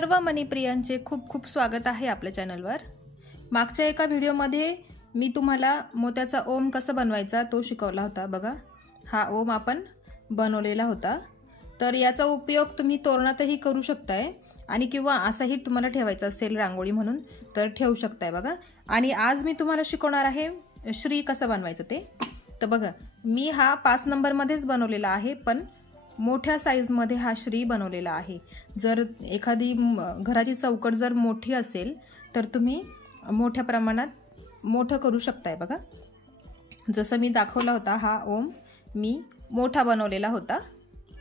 सर्व मनीप्रियांचे खूप खूप स्वागत आहे आपल्या चॅनलवर। मागच्या एका व्हिडिओमध्ये मी तुम्हाला मोत्याचा ओम कसा बनवायचा तो शिकवला होता। बघा, हा ओम आपण बनवलेला होता। तर याचा उपयोग तुम्ही तोरणातही करू शकताय आणि किंवा असाही तुम्हाला ठेवायचा असेल रांगोळी म्हणून तर ठेवू शकताय। बघा, आणि आज मी तुम्हाला शिकवणार आहे श्री कसा बनवायचा ते। तर बघा, मी हा 5 नंबर मध्येच बनवलेला आहे, पण मोठ्या साइज मध्ये हा श्री बनवलेला आहे। जर एखादी घराची चौकट जर मोठी असेल तर तुम्ही मोठ्या प्रमाणात मोठं करू शकताय। बघा, जसं मी दाखवला होता हा ओम मी मोठा बनवलेला होता।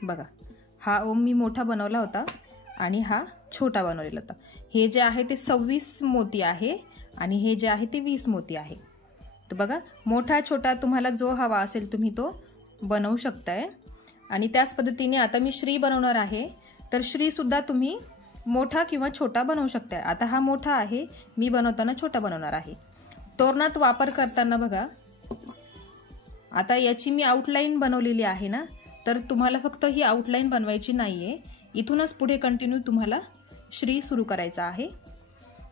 बघा, हा ओम मी मोठा बनवला होता आणि हा छोटा बनवलेला होता। हे जे आहे ते 26 मोती आहे आणि हे जे आहे ते 20 मोती आहे। तर बघा, मोठा छोटा तुम्हाला जो हवा असेल तुम्ही तो बनवू शकताय। आणि त्याच पद्धतीने आता मी श्री बनवणार आहे, तर श्री सुद्धा तुम्ही मोठा किंवा छोटा बनवू शकताय। आता हा मोठा आहे, मी बनवताना छोटा बनवणार आहे। तोरणात वापर करताना बघा, आता याची मी आउटलाईन बनवलेली आहे ना, तर तुम्हाला फक्त ही आउटलाईन बनवायची नाहीये, इथूनच पुढे कंटिन्यू तुम्हाला श्री सुरू करायचा आहे।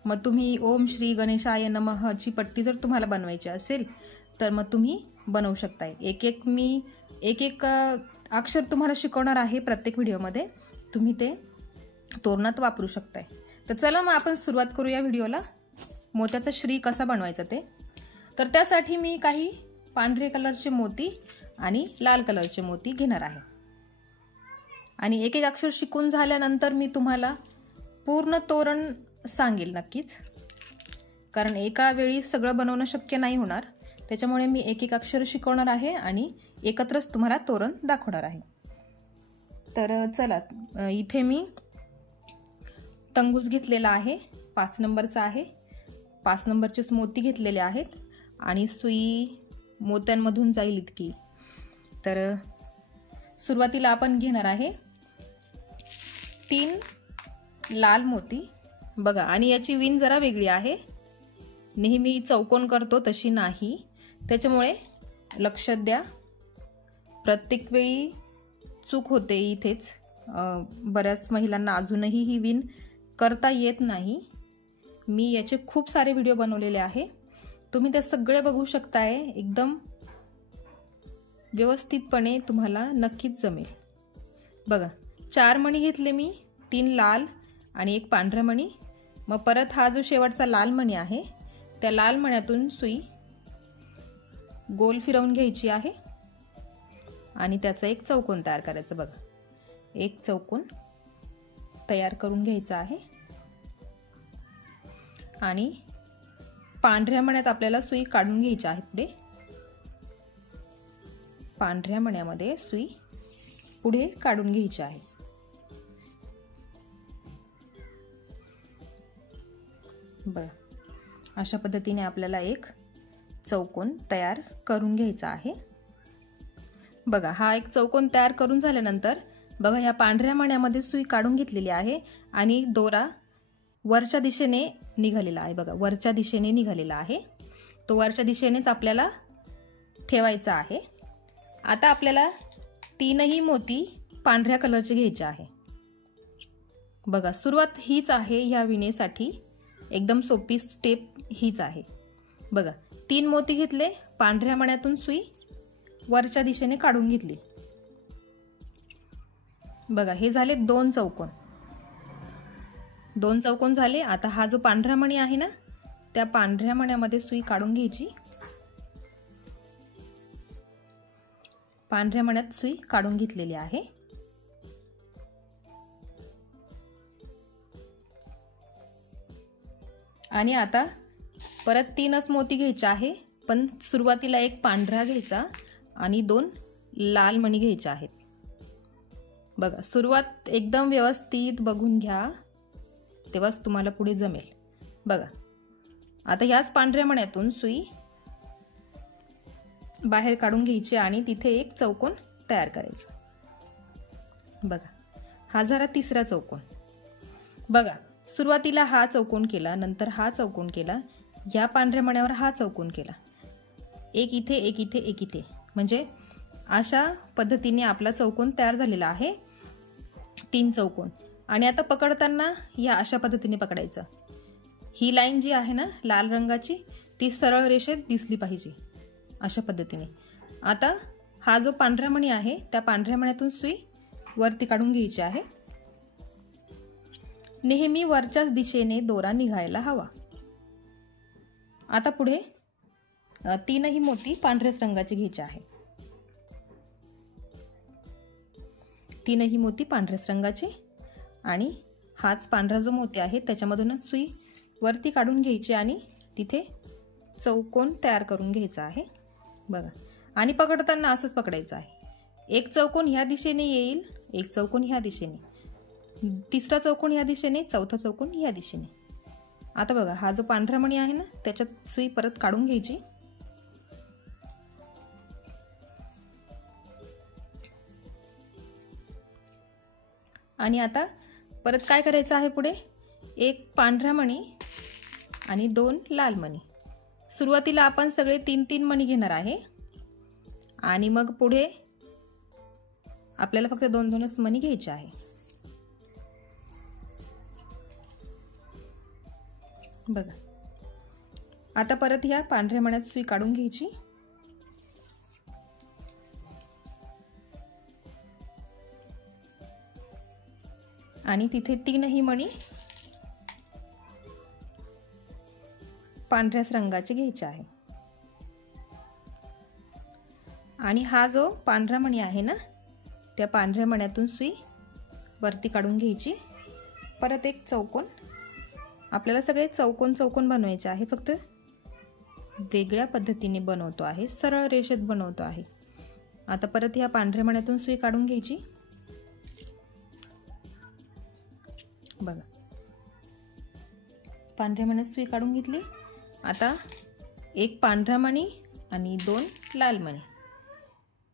मग तुम्ही ओम श्री गणेशाय नमः ची पट्टी जर तुम्हाला बनवायची असेल तर मग तुम्ही बनवू शकताय। एक एक अक्षर तुम्हाला शिकवणार आहे प्रत्येक व्हिडिओमध्ये, तुम्ही ते तोरणात वापरू शकताय। तर चला मग आपण सुरुवात करूया व्हिडिओला, मोत्याचा श्री कसा बनवायचा ते। तर त्यासाठी मी काही पांढरे कलरचे मोती आणि लाल कलरचे मोती घेणार आहे। आणि एक एक अक्षर शिकून झाल्यानंतर मी तुम्हाला पूर्ण तोरण सांगेल नक्कीच, कारण एका वेळी सगळं बनवणं शक्य नाही होणार। त्याच्यामुळे मी एक एक अक्षर शिकवणार आहे आणि एकत्रच तुम्हाला तोरण दाखवणार आहे। तर चला, इथे मी तंगूस घेतलेला आहे, 5 नंबरचा आहे। 5 नंबरचेच मोती घेतलेले आहेत आणि सुई मोत्यांमधून जाईल इतकी। तर सुरुवातीला आपण घेणार आहे 3 लाल मोती। बघा, आणि याची विण जरा वेगळी आहे, नेहमी चौकोन करतो तशी नाही, त्याच्यामुळे लक्षात द्या। प्रत्येक वेळी चूक होते इथेच, बऱ्याच महिलांना अजूनही ही विण करता येत नाही। मी याचे खूप सारे व्हिडिओ बनवलेले आहे, तुम्ही ते सगळे बघू शकताय। एकदम व्यवस्थितपणे तुम्हाला नक्कीच जमेल। बघा, 4 मणी घेतले मी, 3 लाल आणि 1 पांढरा मणी। मग परत हा जो शेवटचा लाल मणी आहे त्या लाल मण्यातून सुई गोल फिरवून घ्यायची आहे आणि त्याचा एक चौकोन तयार करायचा। बघा, एक चौकोन तयार करून घ्यायचा आहे आणि पांढऱ्या मण्यात आपल्याला सुई काढून घ्यायची आहे। पुढे पांढऱ्या मण्यामध्ये सुई पुढे काढून घ्यायची आहे। बघा, अशा पद्धतीने आपल्याला एक चौकोन तयार करून घ्यायचा आहे। बघा, हा एक चौकोन तयार करून झाल्यानंतर बघा, ह्या पांढऱ्या मण्यामध्ये सुई काढून घेतलेली आहे आणि दोरा वरच्या दिशेने निघालेला आहे। बघा, वरच्या दिशेने निघालेला आहे, तो वरच्या दिशेनेच आपल्याला ठेवायचा आहे। आता आपल्याला 3ही मोती पांढऱ्या कलरचे घ्यायचे आहे। बघा, सुरुवात हीच आहे ह्या विणेसाठी, एकदम सोपी स्टेप हीच आहे। बघा, 3 मोती घेतले, पांढऱ्या मण्यातून सुई वरच्या दिशेने काढून घेतली। बघा, हे झाले 2 चौकोन, 2 चौकोन झाले। आता हा जो पांढरा मणी आहे ना, त्या पांढऱ्या मण्यामध्ये सुई काढून घ्यायची, पांढऱ्या मण्यात सुई काढून घेतलेली आहे। आणि आता परत 3च मोती घ्यायचे आहे, पण सुरुवातीला एक पांढरा घ्यायचा आणि 2 लाल मणी घ्यायचे आहेत। बघा, सुरुवात एकदम व्यवस्थित बघून घ्या, तेव्हाच तुम्हाला पुढे जमेल। बघा, आता ह्याच पांढऱ्या मण्यातून सुई बाहेर काढून घ्यायची आणि तिथे एक चौकोन तयार करायचा। बघा, हा झाला 3रा चौकोन। बघा, सुरुवातीला हा चौकोन केला, नंतर हा चौकोन केला, ह्या पांढऱ्या मण्यावर हा चौकोन केला, एक इथे एक इथे एक इथे, म्हणजे अशा पद्धतीने आपला चौकोन तयार झालेला आहे, 3 चौकोन। आणि आता पकडताना या अशा पद्धतीने पकडायचं. ही लाईन जी आहे ना लाल रंगाची ती सरळ रेषेत दिसली पाहिजे अशा पद्धतीने. आता हा जो पांढरा मणी आहे त्या पांढऱ्या मण्यातून सुई वरती काढून घ्यायची आहे. नेहमी वरच्याच दिशेने दोरा निघायला हवा. आता पुढे तीनही मोती पांढऱ्याच रंगाची घ्यायची आहे. तीनही मोती पांढऱ्याच रंगाचे आणि हाच पांढरा जो मोती आहे त्याच्यामधूनच सुई वरती काढून घ्यायची आणि तिथे चौकोन तयार करून घ्यायचा आहे बघा. आणि पकडताना असंच पकडायचं आहे. एक चौकोन ह्या दिशेने येईल, एक चौकोन ह्या दिशेने, तिसरा चौकोन ह्या दिशेने, चौथा चौकोन ह्या दिशेने. आता बघा हा जो पांढरा मणी आहे ना त्याच्यात सुई परत काढून घ्यायची. आणि आता परत काय करायचं आहे पुढे, एक पांढरा मणी आणि दोन लाल मणी. सुरुवातीला आपण सगळे 3-3 मणी घेणार आहे आणि मग पुढे आपल्याला फक्त 2-2च मणी घ्यायचे आहे बघा. आता परत ह्या पांढऱ्या मण्यात सुई काढून घ्यायची आणि तिथे 3ही मणी पांढऱ्याच रंगाचे घ्यायचे आहे. आणि हा जो पांढरा मणी आहे ना त्या पांढऱ्या मण्यातून सुई वरती काढून घ्यायची. परत एक चौकोन, आपल्याला सगळे चौकोन चौकोन बनवायचे आहे, फक्त वेगळ्या पद्धतीने बनवतो आहे, सरळ रेषेत बनवतो आहे. आता परत ह्या पांढऱ्या मण्यातून सुई काढून घ्यायची बघा. पांढऱ्या मण्यात सुई काढून घेतली. आता एक पांढरा मणी आणि 2 लाल मणी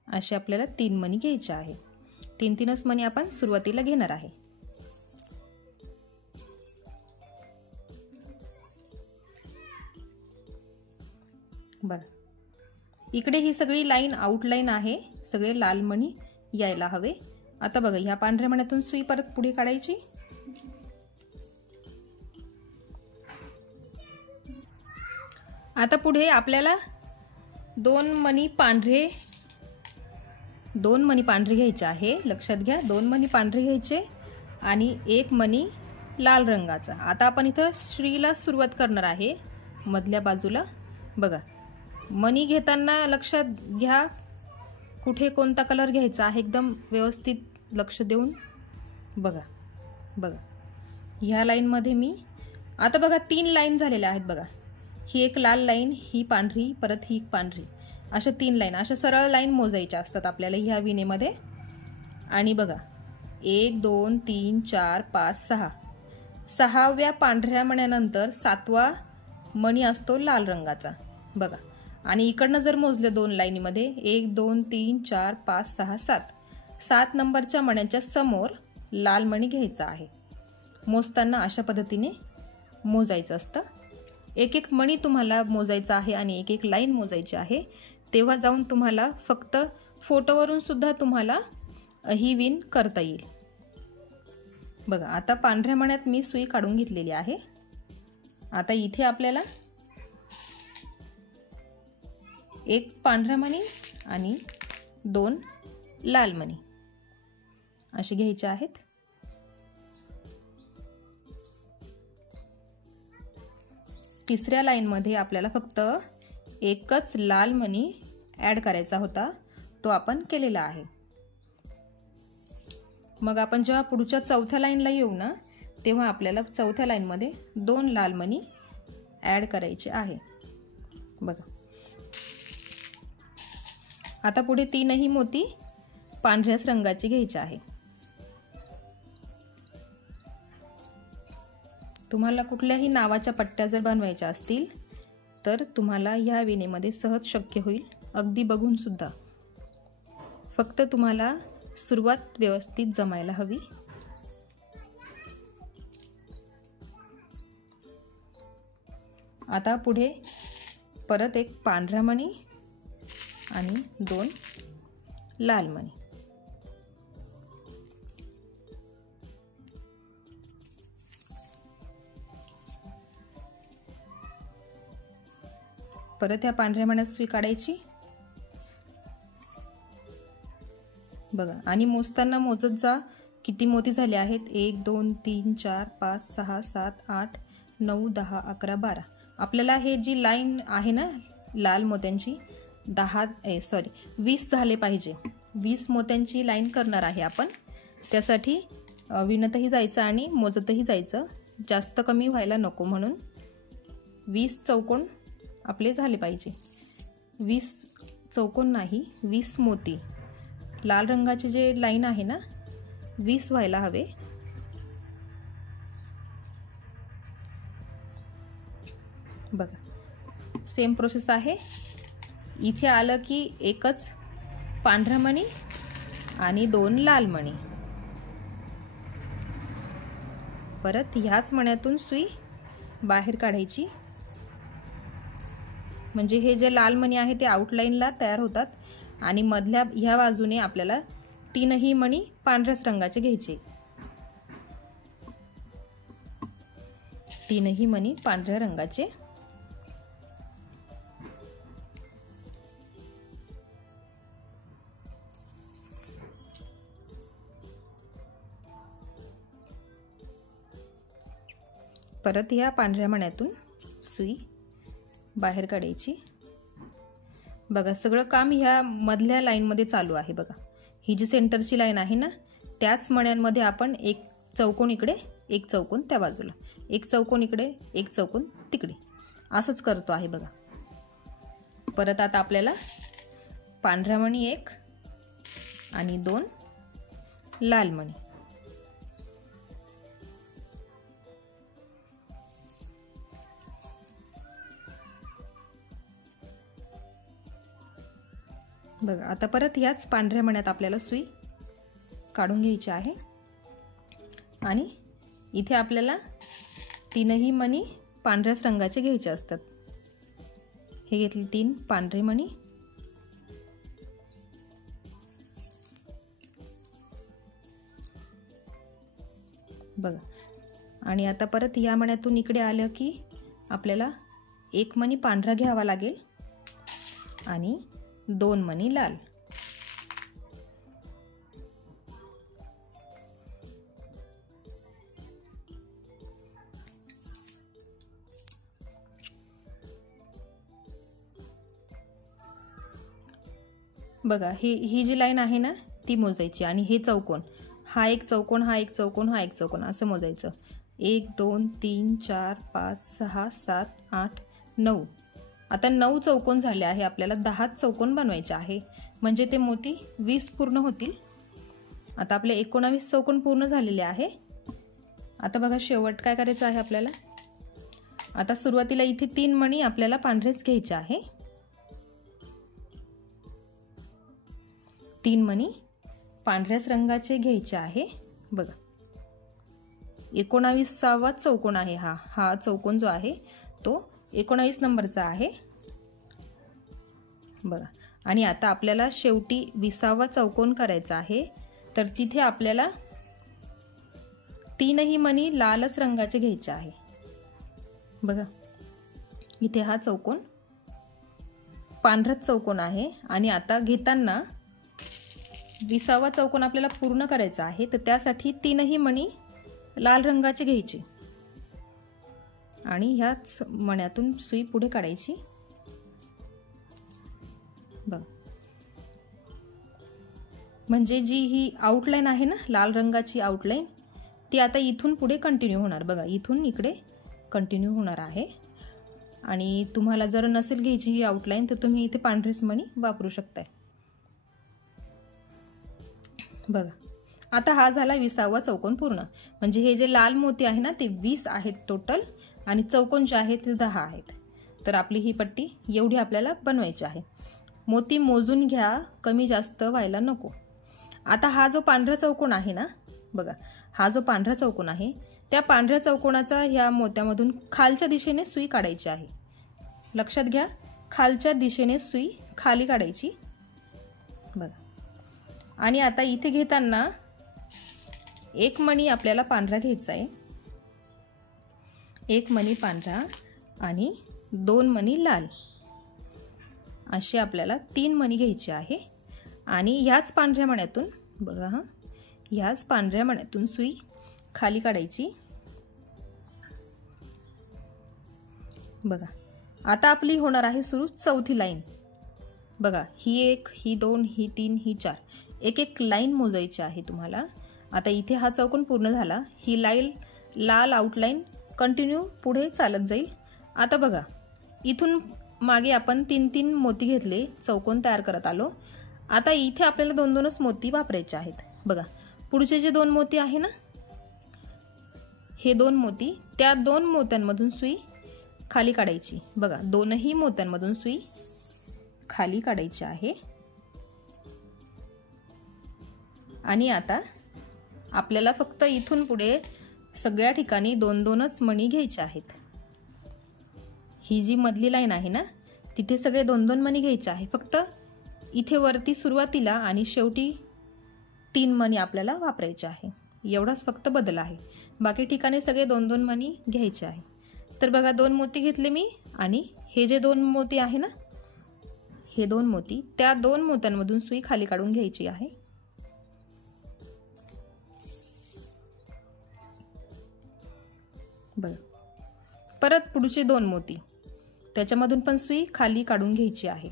असे आपल्याला 3 मणी घ्यायचे आहे. 3-3च मणी आपण सुरुवातीला घेणार आहे. बरं, इकडे ही सगळी लाईन आउटलाईन आहे, सगळे लाल मणी यायला हवे. आता बघा ह्या पांढऱ्या मण्यातून सुई परत पुढे काढायची. आता पुढे आपल्याला 2 मणी पांढरे घ्यायचे आहे. लक्षात घ्या, 2 मणी पांढरे घ्यायचे आणि 1 मणी लाल रंगाचा. आता आपण इथं श्रीला सुरुवात करणार आहे मधल्या बाजूला बघा. मणी घेताना लक्षात घ्या कुठे कोणता कलर घ्यायचा आहे, एकदम व्यवस्थित लक्ष देऊन बघा. बघा ह्या लाईनमध्ये मी आता बघा 3 लाईन झालेल्या आहेत बघा. ही एक लाल लाईन, ही पांढरी, परत ही पांढरी, अशा 3 लाईन, अशा सरळ लाईन मोजायच्या असतात आपल्याला ह्या विणेमध्ये. आणि बघा 1 2 3 4 5 6, 6व्या पांढऱ्या मण्यानंतर 7वा मणी असतो लाल रंगाचा बघा. आणि इकडनं जर मोजले 2 लाईनीमध्ये 1 2 3 4 5 6 7, 7 नंबरच्या मण्याच्या समोर लाल मणी घ्यायचा आहे. मोजताना अशा पद्धतीने मोजायचं असतं. एक एक मणी तुम्हाला मोजायचा आहे आणि एक एक लाईन मोजायची आहे. तेव्हा जाऊन तुम्हाला फक्त फोटोवरून सुद्धा तुम्हाला ही विण करता येईल बघा. आता पांढऱ्या मण्यात मी सुई काढून घेतलेली आहे. आता इथे आपल्याला एक पांढरा मणी आणि 2 लाल मणी असे घ्यायचे आहेत. तिसऱ्या लाईन मध्ये आपल्याला फक्त एकच लाल मणी ऍड करायचा होता, तो आपण केलेला आहे. मग आपण जेव्हा पुढच्या चौथ्या लाईनला येऊ ना तेव्हा आपल्याला चौथ्या लाईन मध्ये 2 लाल मणी ऍड करायचे आहे बघा. आता पुढे 3ही मोती पांढऱ्याच रंगाचे घ्यायचे आहे. तुम्हाला कुठल्याही नावाच्या पट्ट्या जर बनवायच्या असतील तर तुम्हाला ह्या विणेमध्ये सहज शक्य होईल, अगदी बघून सुद्धा. फक्त तुम्हाला सुरुवात व्यवस्थित जमायला हवी. आता पुढे परत एक पांढरा मणी आणि 2 लाल मणी परत ह्या पांढऱ्या मण्यात सुई काढायची बघा, आणि मोजताना मोजत जा किती मोती झाले आहेत. 1 2 3 4 5 6 7 8 9 10 11 12. आपल्याला हे जी लाईन आहे ना लाल मोत्यांची 20 झाले पाहिजे. 20 मोत्यांची लाईन करणार आहे आपण. त्यासाठी विणतही जायचं आणि मोजतही जायचं, जास्त कमी व्हायला नको म्हणून. 20 चौकोन आपले झाले पाहिजे. 20 चौकोन नाही, 20 मोती. लाल रंगाचे जे लाईन आहे ना 20 व्हायला हवे. बघा सेम प्रोसेस आहे. इथे आलं की एकच पांढरा मणी आणि 2 लाल मणी. परत ह्याच मण्यातून सुई बाहेर काढायची, म्हणजे हे जे लाल मणी आहे ते आउटलाईनला तयार होतात आणि मधल्या ह्या बाजूने आपल्याला 3ही मणी पांढऱ्याच रंगाचे घ्यायचे. 3ही मणी पांढऱ्या रंगाचे. परत ह्या पांढऱ्या मण्यातून सुई बाहेर काढायची. बघा सगळं काम ह्या मधल्या लाईन मध्ये चालू आहे. बघा ही जी सेंटरची लाईन आहे ना त्याच मण्यांमध्ये आपण एक चौकोन इकडे, एक चौकोन त्या बाजूला, एक चौकोन इकडे, एक चौकोन तिकडे असंच करतो आहे बघा. परत आता आपल्याला पांढरा मणी 1 आणि 2 लाल मणी. बघा आता परत याच पांढऱ्या मण्यात आपल्याला सुई काढून घ्यायची आहे आणि इथे आपल्याला 3ही मणी पांढऱ्याच रंगाचे घ्यायचे असतात. हे घेतले 3 पांढरे मणी. बघा आणि आता परत या मण्यातून इकडे आलं की आपल्याला 1 मणी पांढरा घ्यावा लागेल आणि 2 मणी लाल. बघा ही जी लाईन आहे ना ती मोजायची आणि हे चौकोन, हा एक चौकोन, हा एक चौकोन, हा एक चौकोन असं मोजायचं. 1 2 3 4 5 6 7 8 9. आता 9 चौकोन झाले आहे. आपल्याला 10 चौकोन बनवायचे आहे म्हणजे ते मोती 20 पूर्ण होतील. आता आपले 19 चौकोन पूर्ण झालेले आहे. आता बघा शेवट काय करायचं आहे आपल्याला. आता सुरुवातीला इथे 3 मणी आपल्याला पांढरेच घ्यायचे आहे. 3 मणी पांढऱ्याच रंगाचे घ्यायचे आहे. बघा 19वा चौकोन आहे हा चौकोन जो आहे तो 19 नंबरचा आहे. बघा आणि आता आपल्याला शेवटी 20वा चौकोन करायचा आहे. तर तिथे आपल्याला 3ही मणी लालच रंगाचे घ्यायचे आहे. बघा इथे हा चौकोन पांढराच चौकोन आहे आणि आता घेताना 20वा चौकोन आपल्याला पूर्ण करायचा आहे. तर त्यासाठी 3ही मणी लाल रंगाचे घ्यायचे आणि ह्याच मण्यातून सुई पुढे काढायची. बघ म्हणजे जी ही आउटलाईन आहे ना लाल रंगाची आउटलाईन ती आता इथून पुढे कंटिन्यू होणार. बघा इथून इकडे कंटिन्यू होणार आहे. आणि तुम्हाला जर नसेल घ्यायची ही आउटलाईन तर तुम्ही इथे पांढरेच मणी वापरू शकताय. बघा आता हा झाला 20वा चौकोन पूर्ण. म्हणजे हे जे लाल मोती आहे ना ते 20 आहेत टोटल आणि चौकोन जे आहेत ते 10 आहेत. तर आपली ही पट्टी एवढी आपल्याला बनवायची आहे. मोती मोजून घ्या, कमी जास्त व्हायला नको. आता हा जो पांढरा चौकोन आहे ना बघा, हा जो पांढरा चौकोन आहे त्या पांढऱ्या चौकोनाचा ह्या मोत्यामधून खालच्या दिशेने सुई काढायची आहे. लक्षात घ्या, खालच्या दिशेने सुई खाली काढायची. बघा आणि आता इथे घेताना 1 मणी आपल्याला पांढरा घ्यायचा आहे. 1 मणी पांढरा आणि 2 मणी लाल. असे आपल्याला 3 मणी घ्यायचे आहे आणि ह्याच पांढऱ्या मण्यातून बघा हा, ह्याच पांढऱ्या मण्यातून सुई खाली काढायची। बघा आता आपली होणार आहे सुरू चौथी लाईन। बघा ही 1, ही 2, ही 3, ही 4, एक एक लाईन मोजायची आहे तुम्हाला। आता इथे हा चौकोन पूर्ण झाला, ही लाल आउटलाईन कंटिन्यू पुढे चालत जाईल। आता बघा इथून मागे आपण 3-3 मोती घेतले, चौकोन तयार करत आलो। आता इथे आपल्याला 2-2च मोती वापरायचे आहेत। बघा पुढचे जे 2 मोती आहे ना, हे 2 मोती, त्या 2 मोत्यांमधून सुई खाली काढायची। बघा दोनही मोत्यांमधून सुई खाली काढायची आहे। आणि आता आपल्याला फक्त इथून पुढे सगळ्या ठिकाणी 2-2च मणी घ्यायचे आहेत। ही जी मधली लाईन आहे ना, तिथे सगळे 2-2 मणी घ्यायचे आहे। फक्त इथे वरती सुरुवातीला आणि शेवटी 3 मणी आपल्याला वापरायचे आहे, एवढाच फक्त बदल आहे। बाकी ठिकाणी सगळे 2-2 मणी घ्यायचे आहे। तर बघा 2 मोती घेतले मी आणि हे जे 2 मोती आहे ना, हे 2 मोती, त्या 2 मोत्यांमधून सुई खाली काढून घ्यायची आहे। बघा परत पुढचे 2 मोती, त्याच्यामधून पण सुई खाली काढून घ्यायची आहे।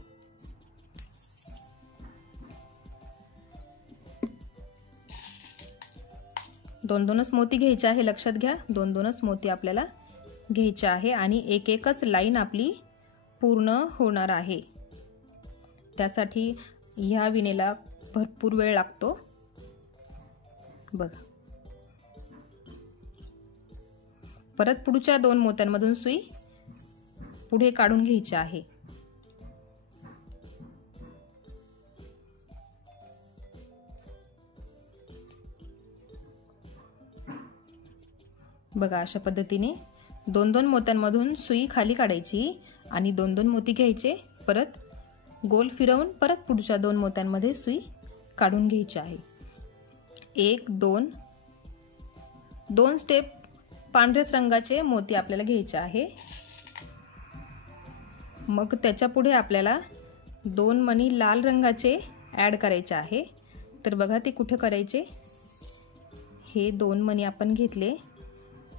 दोन दोनच मोती घ्यायचे आहे, लक्षात घ्या 2-2च मोती आपल्याला घ्यायचे आहे आणि एक एकच लाईन आपली पूर्ण होणार आहे। त्यासाठी ह्या विणेला भरपूर वेळ लागतो। बघा परत पुढच्या 2 मोत्यांमधून सुई पुढे काढून घ्यायची आहे। बघा अशा पद्धतीने 2-2 मोत्यांमधून सुई खाली काढायची आणि 2-2 मोती घ्यायचे, परत गोल फिरवून परत पुढच्या 2 मोत्यांमध्ये सुई काढून घ्यायची आहे। 1 2 स्टेप पांढऱ्याच रंगाचे मोती आपल्याला घ्यायचे आहे। मग त्याच्या पुढे आपल्याला 2 मणी लाल रंगाचे ऍड करायचे आहे। तर बघा ते कुठे करायचे, हे 2 मणी आपण घेतले,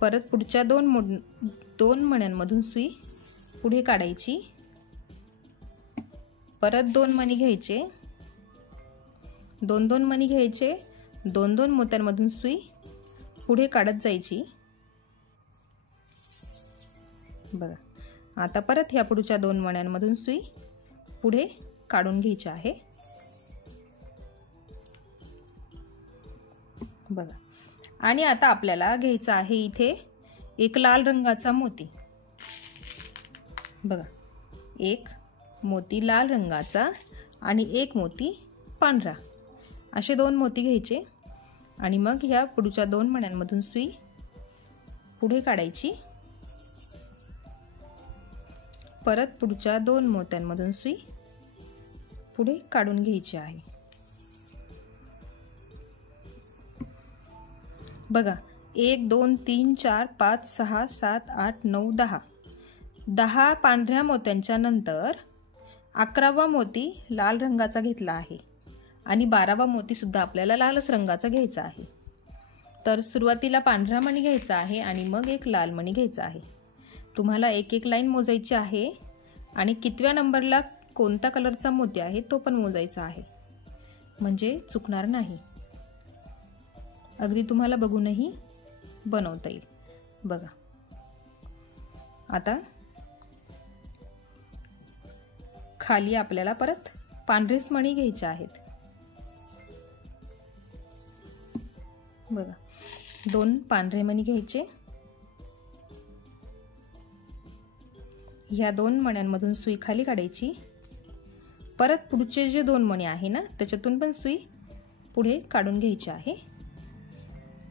परत पुढच्या 2 मण्यांमधून सुई पुढे काढायची, परत 2 मणी घ्यायचे, 2-2 मणी घ्यायचे, 2-2 मोत्यांमधून सुई पुढे काढत जायची। बघा आता परत ह्या पुढच्या 2 मण्यांमधून सुई पुढे काढून घ्यायची आहे। बघा आणि आता आपल्याला घ्यायचा आहे इथे एक लाल रंगाचा मोती। बघा एक मोती लाल रंगाचा आणि एक मोती पांढरा, असे 2 मोती घ्यायचे आणि मग ह्या पुढच्या 2 मण्यांमधून सुई पुढे काढायची, परत पुढच्या 2 मोत्यांमधून सुई पुढे काढून घ्यायची आहे। बघा 1 2 3 4 5 6 7 8 9 10 पांढऱ्या मोत्यांच्या नंतर 11वा मोती लाल रंगाचा घेतला आहे आणि 12वा मोती सुद्धा आपल्याला लालच रंगाचा घ्यायचा आहे। तर सुरुवातीला पांढरा मणी घ्यायचा आहे आणि मग एक लाल मणी घ्यायचा आहे। तुम्हाला एक एक लाईन मोजायची आहे आणि कितव्या नंबरला कोणता कलरचा मोती आहे तो पण मोजायचा आहे, म्हणजे चुकणार नाही। अगदी तुम्हाला बघूनही बनवता येईल। बघा आता खाली आपल्याला परत पांढरेच मणी घ्यायचे आहेत। बघा 2 पांढरे मणी घ्यायचे, ह्या 2 मण्यांमधून सुई खाली काढायची, परत पुढचे जे 2 मणी आहे ना त्याच्यातून पण सुई पुढे काढून घ्यायची आहे।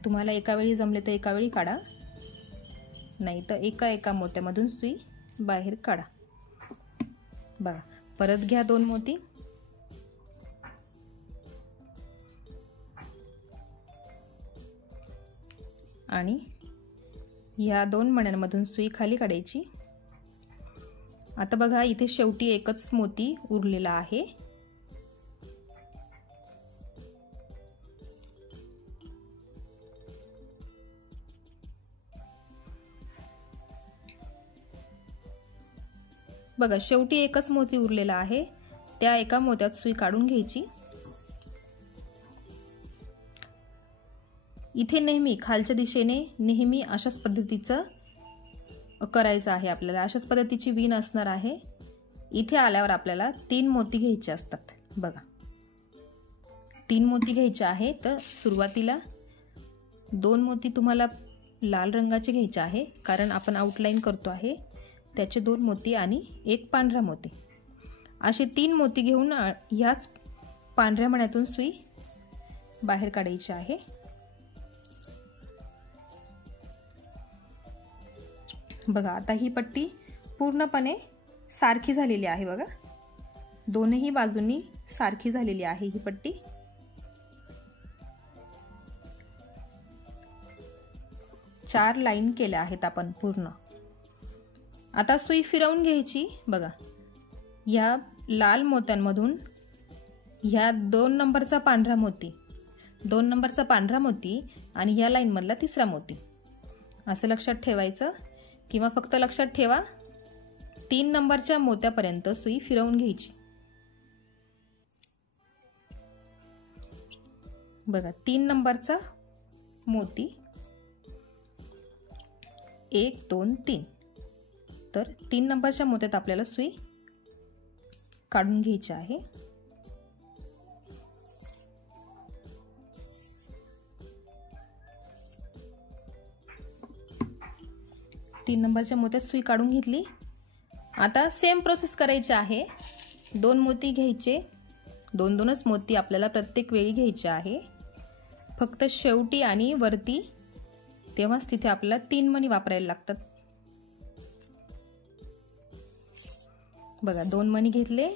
तुम्हाला एका वेळी जमले तर एका वेळी काढा, नाही तर एका मोत्यामधून सुई बाहेर काढा। बघा परत घ्या 2 मोती, आणि या 2 मण्यांमधून सुई खाली काढायची, आता बघा इथे शेवटी एकच मोती उरलेला आहे. बघा शेवटी एकच मोती उरलेला आहे. त्या एका मोत्यात सुई काढून घ्यायची. इथे नेहमी खालच्या दिशेने नेहमी अशाच पद्धतीचं करायचं आहे आपल्याला. अशाच पद्धतीची वीण असणार आहे. इथे आल्यावर आपल्याला 3 मोती घ्यायचे असतात. बघा 3 मोती घ्यायचे आहे. तर सुरुवातीला 2 मोती तुम्हाला लाल रंगाचे घ्यायचे आहे, कारण आपण आउटलाईन करतो आहे. त्याचे 2 मोती आणि 1 पांढरा मोती, असे 3 मोती घेऊन याच पांढऱ्या मण्यातून सुई बाहेर काढायची आहे. बघा आता ही पट्टी पूर्णपणे सारखी झालेली आहे. बघा दोन्ही बाजूंनी सारखी झालेली आहे ही पट्टी. चार लाईन केल्या आहेत आपण पूर्ण. आता सुई फिरवून घ्यायची. बघा या लाल मोत्यांमधून ह्या 2 नंबरचा पांढरा मोती, 2 नंबरचा पांढरा मोती आणि ह्या लाईन मधला तिसरा मोती, असं लक्षात ठेवायचं. किंवा फक्त लक्षात ठेवा 3 नंबरच्या मोत्यापर्यंत सुई फिरवून घ्यायची. बघा 3 नंबरचा मोती 1 2 3, तर 3 नंबरच्या मोत्यात आपल्याला सुई काढून घ्यायची आहे. तीन नंबरच्या मोत्यात सुई काढून घेतली. आता सेम प्रोसेस करायची आहे. 2 मोती घ्यायचे, 2-2च मोती आपल्याला प्रत्येक वेळी घ्यायचे आहे. फक्त शेवटी आणि वरती तेव्हाच तिथे आपल्याला 3 मणी वापरायला लागतात. बघा 2 मणी घेतले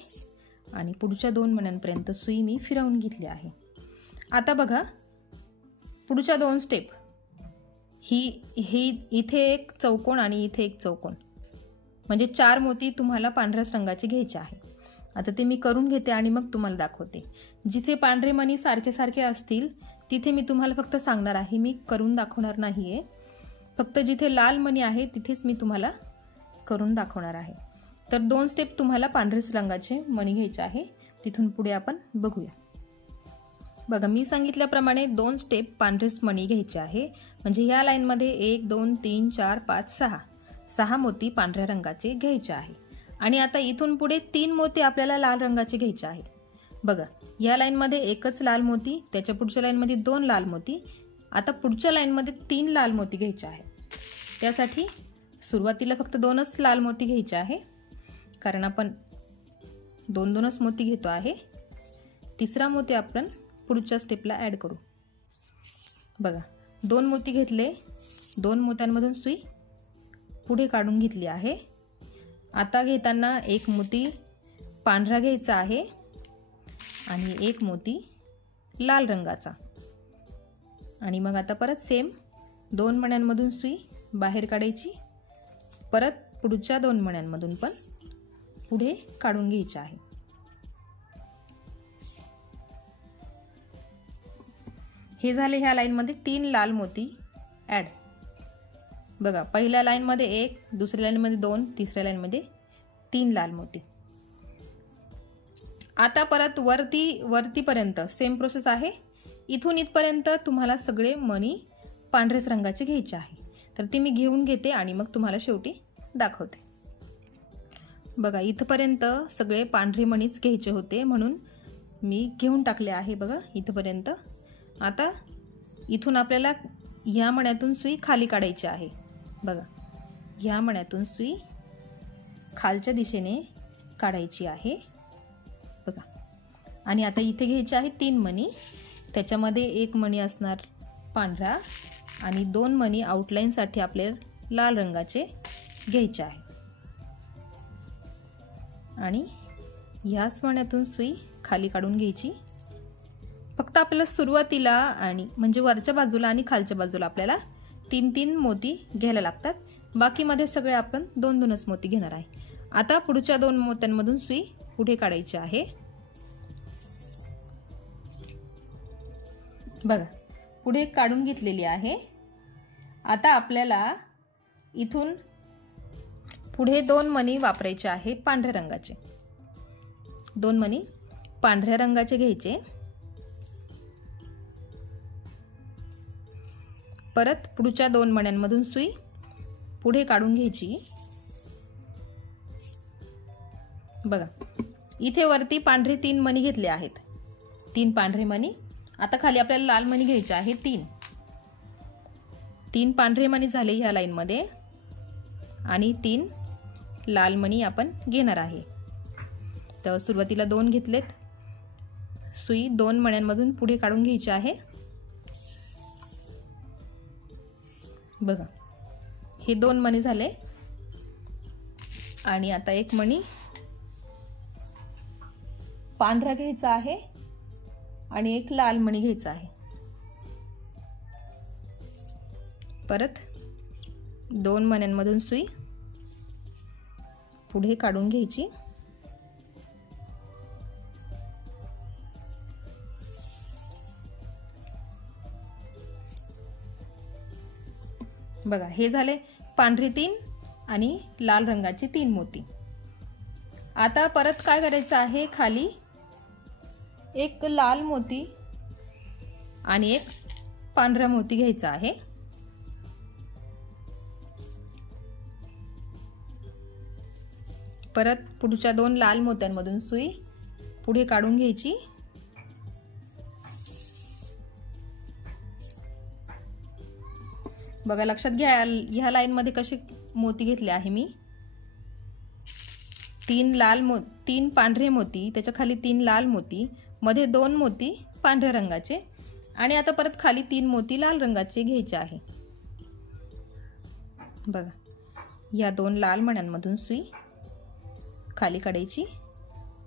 आणि पुढच्या 2 मण्यांपर्यंत सुई मी फिरवून घेतली आहे. आता बघा पुढच्या 2 स्टेप, ही इथे एक चौकोन आणि इथे एक चौकोन, म्हणजे 4 मोती तुम्हाला पांढऱ्याच रंगाचे घ्यायचे आहे. आता ते मी करून घेते आणि मग तुम्हाला दाखवते. जिथे पांढरे मणी सारखे सारखे असतील तिथे मी तुम्हाला फक्त सांगणार आहे, मी करून दाखवणार नाहीये. फक्त जिथे लाल मणी आहे तिथेच मी तुम्हाला करून दाखवणार आहे. तर 2 स्टेप तुम्हाला पांढरेच रंगाचे मणी घ्यायचे आहे. तिथून पुढे आपण बघूया. बघा मी सांगितल्याप्रमाणे 2 स्टेप पांढरेच मणी घ्यायचे आहे. म्हणजे या लाईन मध्ये 1 2 3 4 5 6 मोती पांढऱ्या रंगाचे घ्यायचे आहे. आणि आता इथून पुढे 3 मोती आपल्याला लाल रंगाचे घ्यायचे आहेत. बघा या लाईन मध्ये एकच लाल मोती, त्याच्या पुढच्या लाईन मध्ये 2 लाल मोती. आता पुढच्या लाईन मध्ये 3 लाल मोती घ्यायचे आहेत. त्यासाठी सुरुवातीला फक्त 2च लाल मोती घ्यायचे आहे, कारण आपण 2-2च मोती घेतो आहे. तिसरा मोती आपण पुढच्या स्टेपला ऍड करू. बघा 2 मोती घेतले, 2 मोत्यांमधून सुई पुढे काढून घेतली आहे. आता घेताना 1 मोती पांढरा घ्यायचा आहे आणि 1 मोती लाल रंगाचा. आणि मग आता परत सेम 2 मण्यांमधून सुई बाहेर काढायची. परत पुढच्या 2 मण्यांमधून पण पुढे काढून घ्यायची आहे. हे झाले ह्या लाईन मध्ये 3 लाल मोती ऍड. बघा पहिल्या लाईन मध्ये 1, दुसऱ्या लाईन मध्ये 2, तिसऱ्या लाईन मध्ये 3 लाल मोती. आता परत वरतीपर्यंत सेम प्रोसेस आहे. इथून इथपर्यंत तुम्हाला सगळे मणी पांढरेच रंगाचे घ्यायचे आहे. तर ती मी घेऊन घेते आणि मग तुम्हाला शेवटी दाखवते. बघा इथपर्यंत सगळे पांढरे मणीच घ्यायचे होते, म्हणून मी घेऊन टाकले आहे. बघा इथपर्यंत. आता इथून आपल्याला ह्या मण्यातून सुई खाली काढायची आहे. बघा ह्या मण्यातून सुई खालच्या दिशेने काढायची आहे. बघा आणि आता इथे घ्यायचे आहे 3 मणी. त्याच्यामध्ये 1 मणी असणार पांढरा आणि 2 मणी आउटलाईन साठी आपले लाल रंगाचे घ्यायचे आहे. आणि ह्याच मण्यातून सुई खाली काढून घ्यायची. फक्त आपल्याला सुरुवातीला आणि म्हणजे वरच्या बाजूला आणि खालच्या बाजूला आपल्याला 3-3 मोती घ्यायला लागतात. बाकी मध्ये सगळे आपण 2-2च मोती घेणार आहे. आता पुढच्या 2 मोत्यांमधून सुई पुढे काढायची आहे। बघा पुढे काढून घेतलेली आहे। आता आपल्याला इथून पुढे 2 मणी वापरायचे आहे पांढऱ्या रंगाचे। 2 मणी पांढऱ्या रंगाचे घ्यायचे। परत पुढच्या 2 मण्यांमधून सुई पुढे काढून घ्यायची। बघा इथे वरती पांढरे 3 मणी घेतले आहेत, 3 पांढरे मणी। आता खाली आपल्याला लाल मणी घ्यायचे आहे 3 पांढरे मणी झाले ह्या लाईन मध्ये आणि 3 लाल मणी आपण घेणार आहे। तर सुरुवातीला 2 घेतलेत, सुई 2 मण्यांमधून पुढे काढून घ्यायची आहे। बघा हे 2 मणी झाले आणि आता 1 मणी पांढरा घ्यायचा आहे आणि 1 लाल मणी घ्यायचा आहे। परत 2 मण्यांमधून सुई पुढे काढून घ्यायची। बघा हे झाले पांढरे 3 आणि लाल रंगाचे 3 मोती। आता परत काय करायचं आहे, खाली 1 लाल मोती आणि 1 पांढरा मोती घ्यायचा आहे। परत पुढच्या 2 लाल मोत्यांमधून सुई पुढे काढून घ्यायची। बघा लक्षात घ्या ह्या लाईन मध्ये कसे मोती घेतले आहे मी। 3 पांढरे मोती, त्याच्या खाली 3 लाल मोती, मध्ये 2 मोती पांढऱ्या रंगाचे आणि आता परत खाली 3 मोती लाल रंगाचे घ्यायचे आहे। बघा या 2 लाल मण्यांमधून सुई खाली काढायची।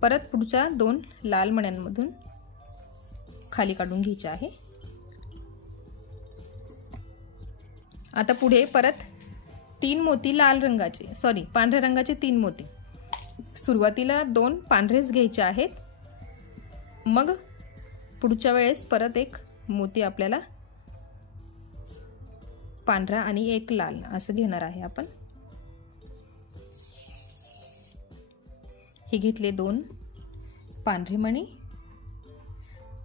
परत पुढच्या 2 लाल मण्यांमधून खाली काढून घ्यायचे आहे। आता पुढे परत 3 मोती पांढऱ्या रंगाचे 3 मोती। सुरुवातीला 2 पांढरेच घ्यायचे आहेत, मग पुढच्या वेळेस परत 1 मोती आपल्याला पांढरा आणि 1 लाल असं घेणार आहे आपण। हे घेतले 2 पांढरे मणी।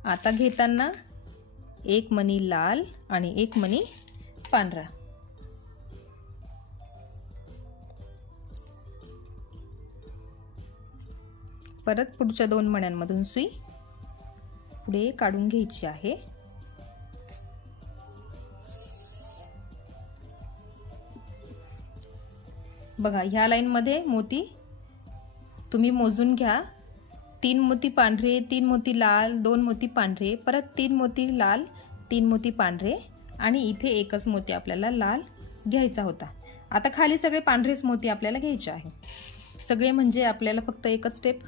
आता घेताना 1 मणी लाल आणि 1 मणी पांढरा। परत पुढच्या 2 मण्यांमधून सुई पुढे काढून घ्यायची आहे। बघा ह्या लाईन मध्ये मोती तुम्ही मोजून घ्या। 3 मोती पांढरे, 3 मोती लाल, 2 मोती पांढरे, परत 3 मोती लाल, 3 मोती पांढरे आणि इथे 1च मोती आपल्याला लाल घ्यायचा होता। आता खाली सगळे पांढरेच मोती आपल्याला घ्यायचे आहे। सगळे म्हणजे आपल्याला फक्त एकच स्टेप,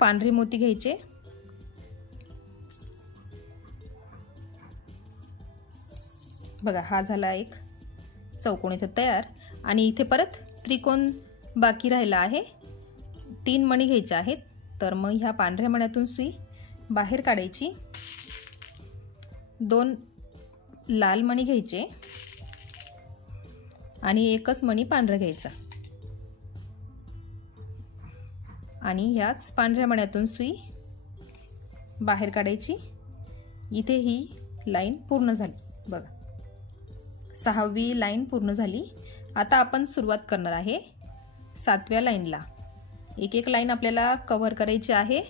पांढरे मोती घ्यायचे। बघा हा झाला एक चौकोन इथे तयार आणि इथे परत त्रिकोण बाकी राहिला आहे। 3 मणी घ्यायचे आहेत, तर मग ह्या पांढऱ्या मण्यातून सुई बाहेर काढायची। 2 लाल मणी घ्यायचे आणि 1च मणी पांढरा घ्यायचा आणि ह्याच पांढऱ्या मण्यातून सुई बाहेर काढायची। इथे ही लाईन पूर्ण झाली। बघा 6वी लाईन पूर्ण झाली। आता आपण सुरुवात करणार आहे 7व्या लाईनला। एक लाईन आपल्याला कव्हर करायची आहे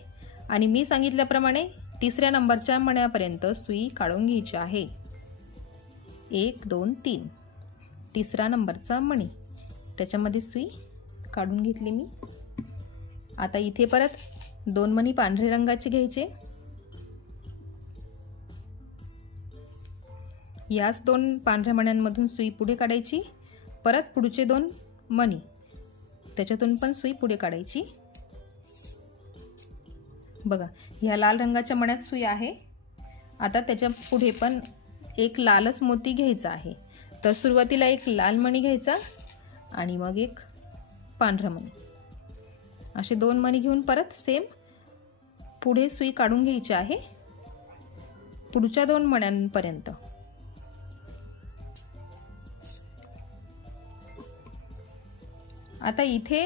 आणि मी सांगितल्याप्रमाणे 3ऱ्या नंबरच्या मण्यापर्यंत सुई काढून घ्यायची आहे। 1 2 3 3रा नंबरचा मणी, त्याच्यामध्ये सुई काढून घेतली मी। आता इथे परत 2 मणी पांढरे रंगाचे घ्यायचे। याच 2 पांढऱ्या मण्यांमधून सुई पुढे काढायची। परत पुढचे 2 मणी त्याच्यातून पण सुई पुढे काढायची। बघा ह्या लाल रंगाच्या मण्यात सुई आहे। आता त्याच्या पुढे पण एक लालच मोती घ्यायचा आहे। तर सुरुवातीला 1 लाल मणी घ्यायचा आणि मग 1 पांढरा मणी, असे 2 मणी घेऊन परत सेम पुढे सुई काढून घ्यायची आहे पुढच्या 2 मण्यांपर्यंत। आता इथे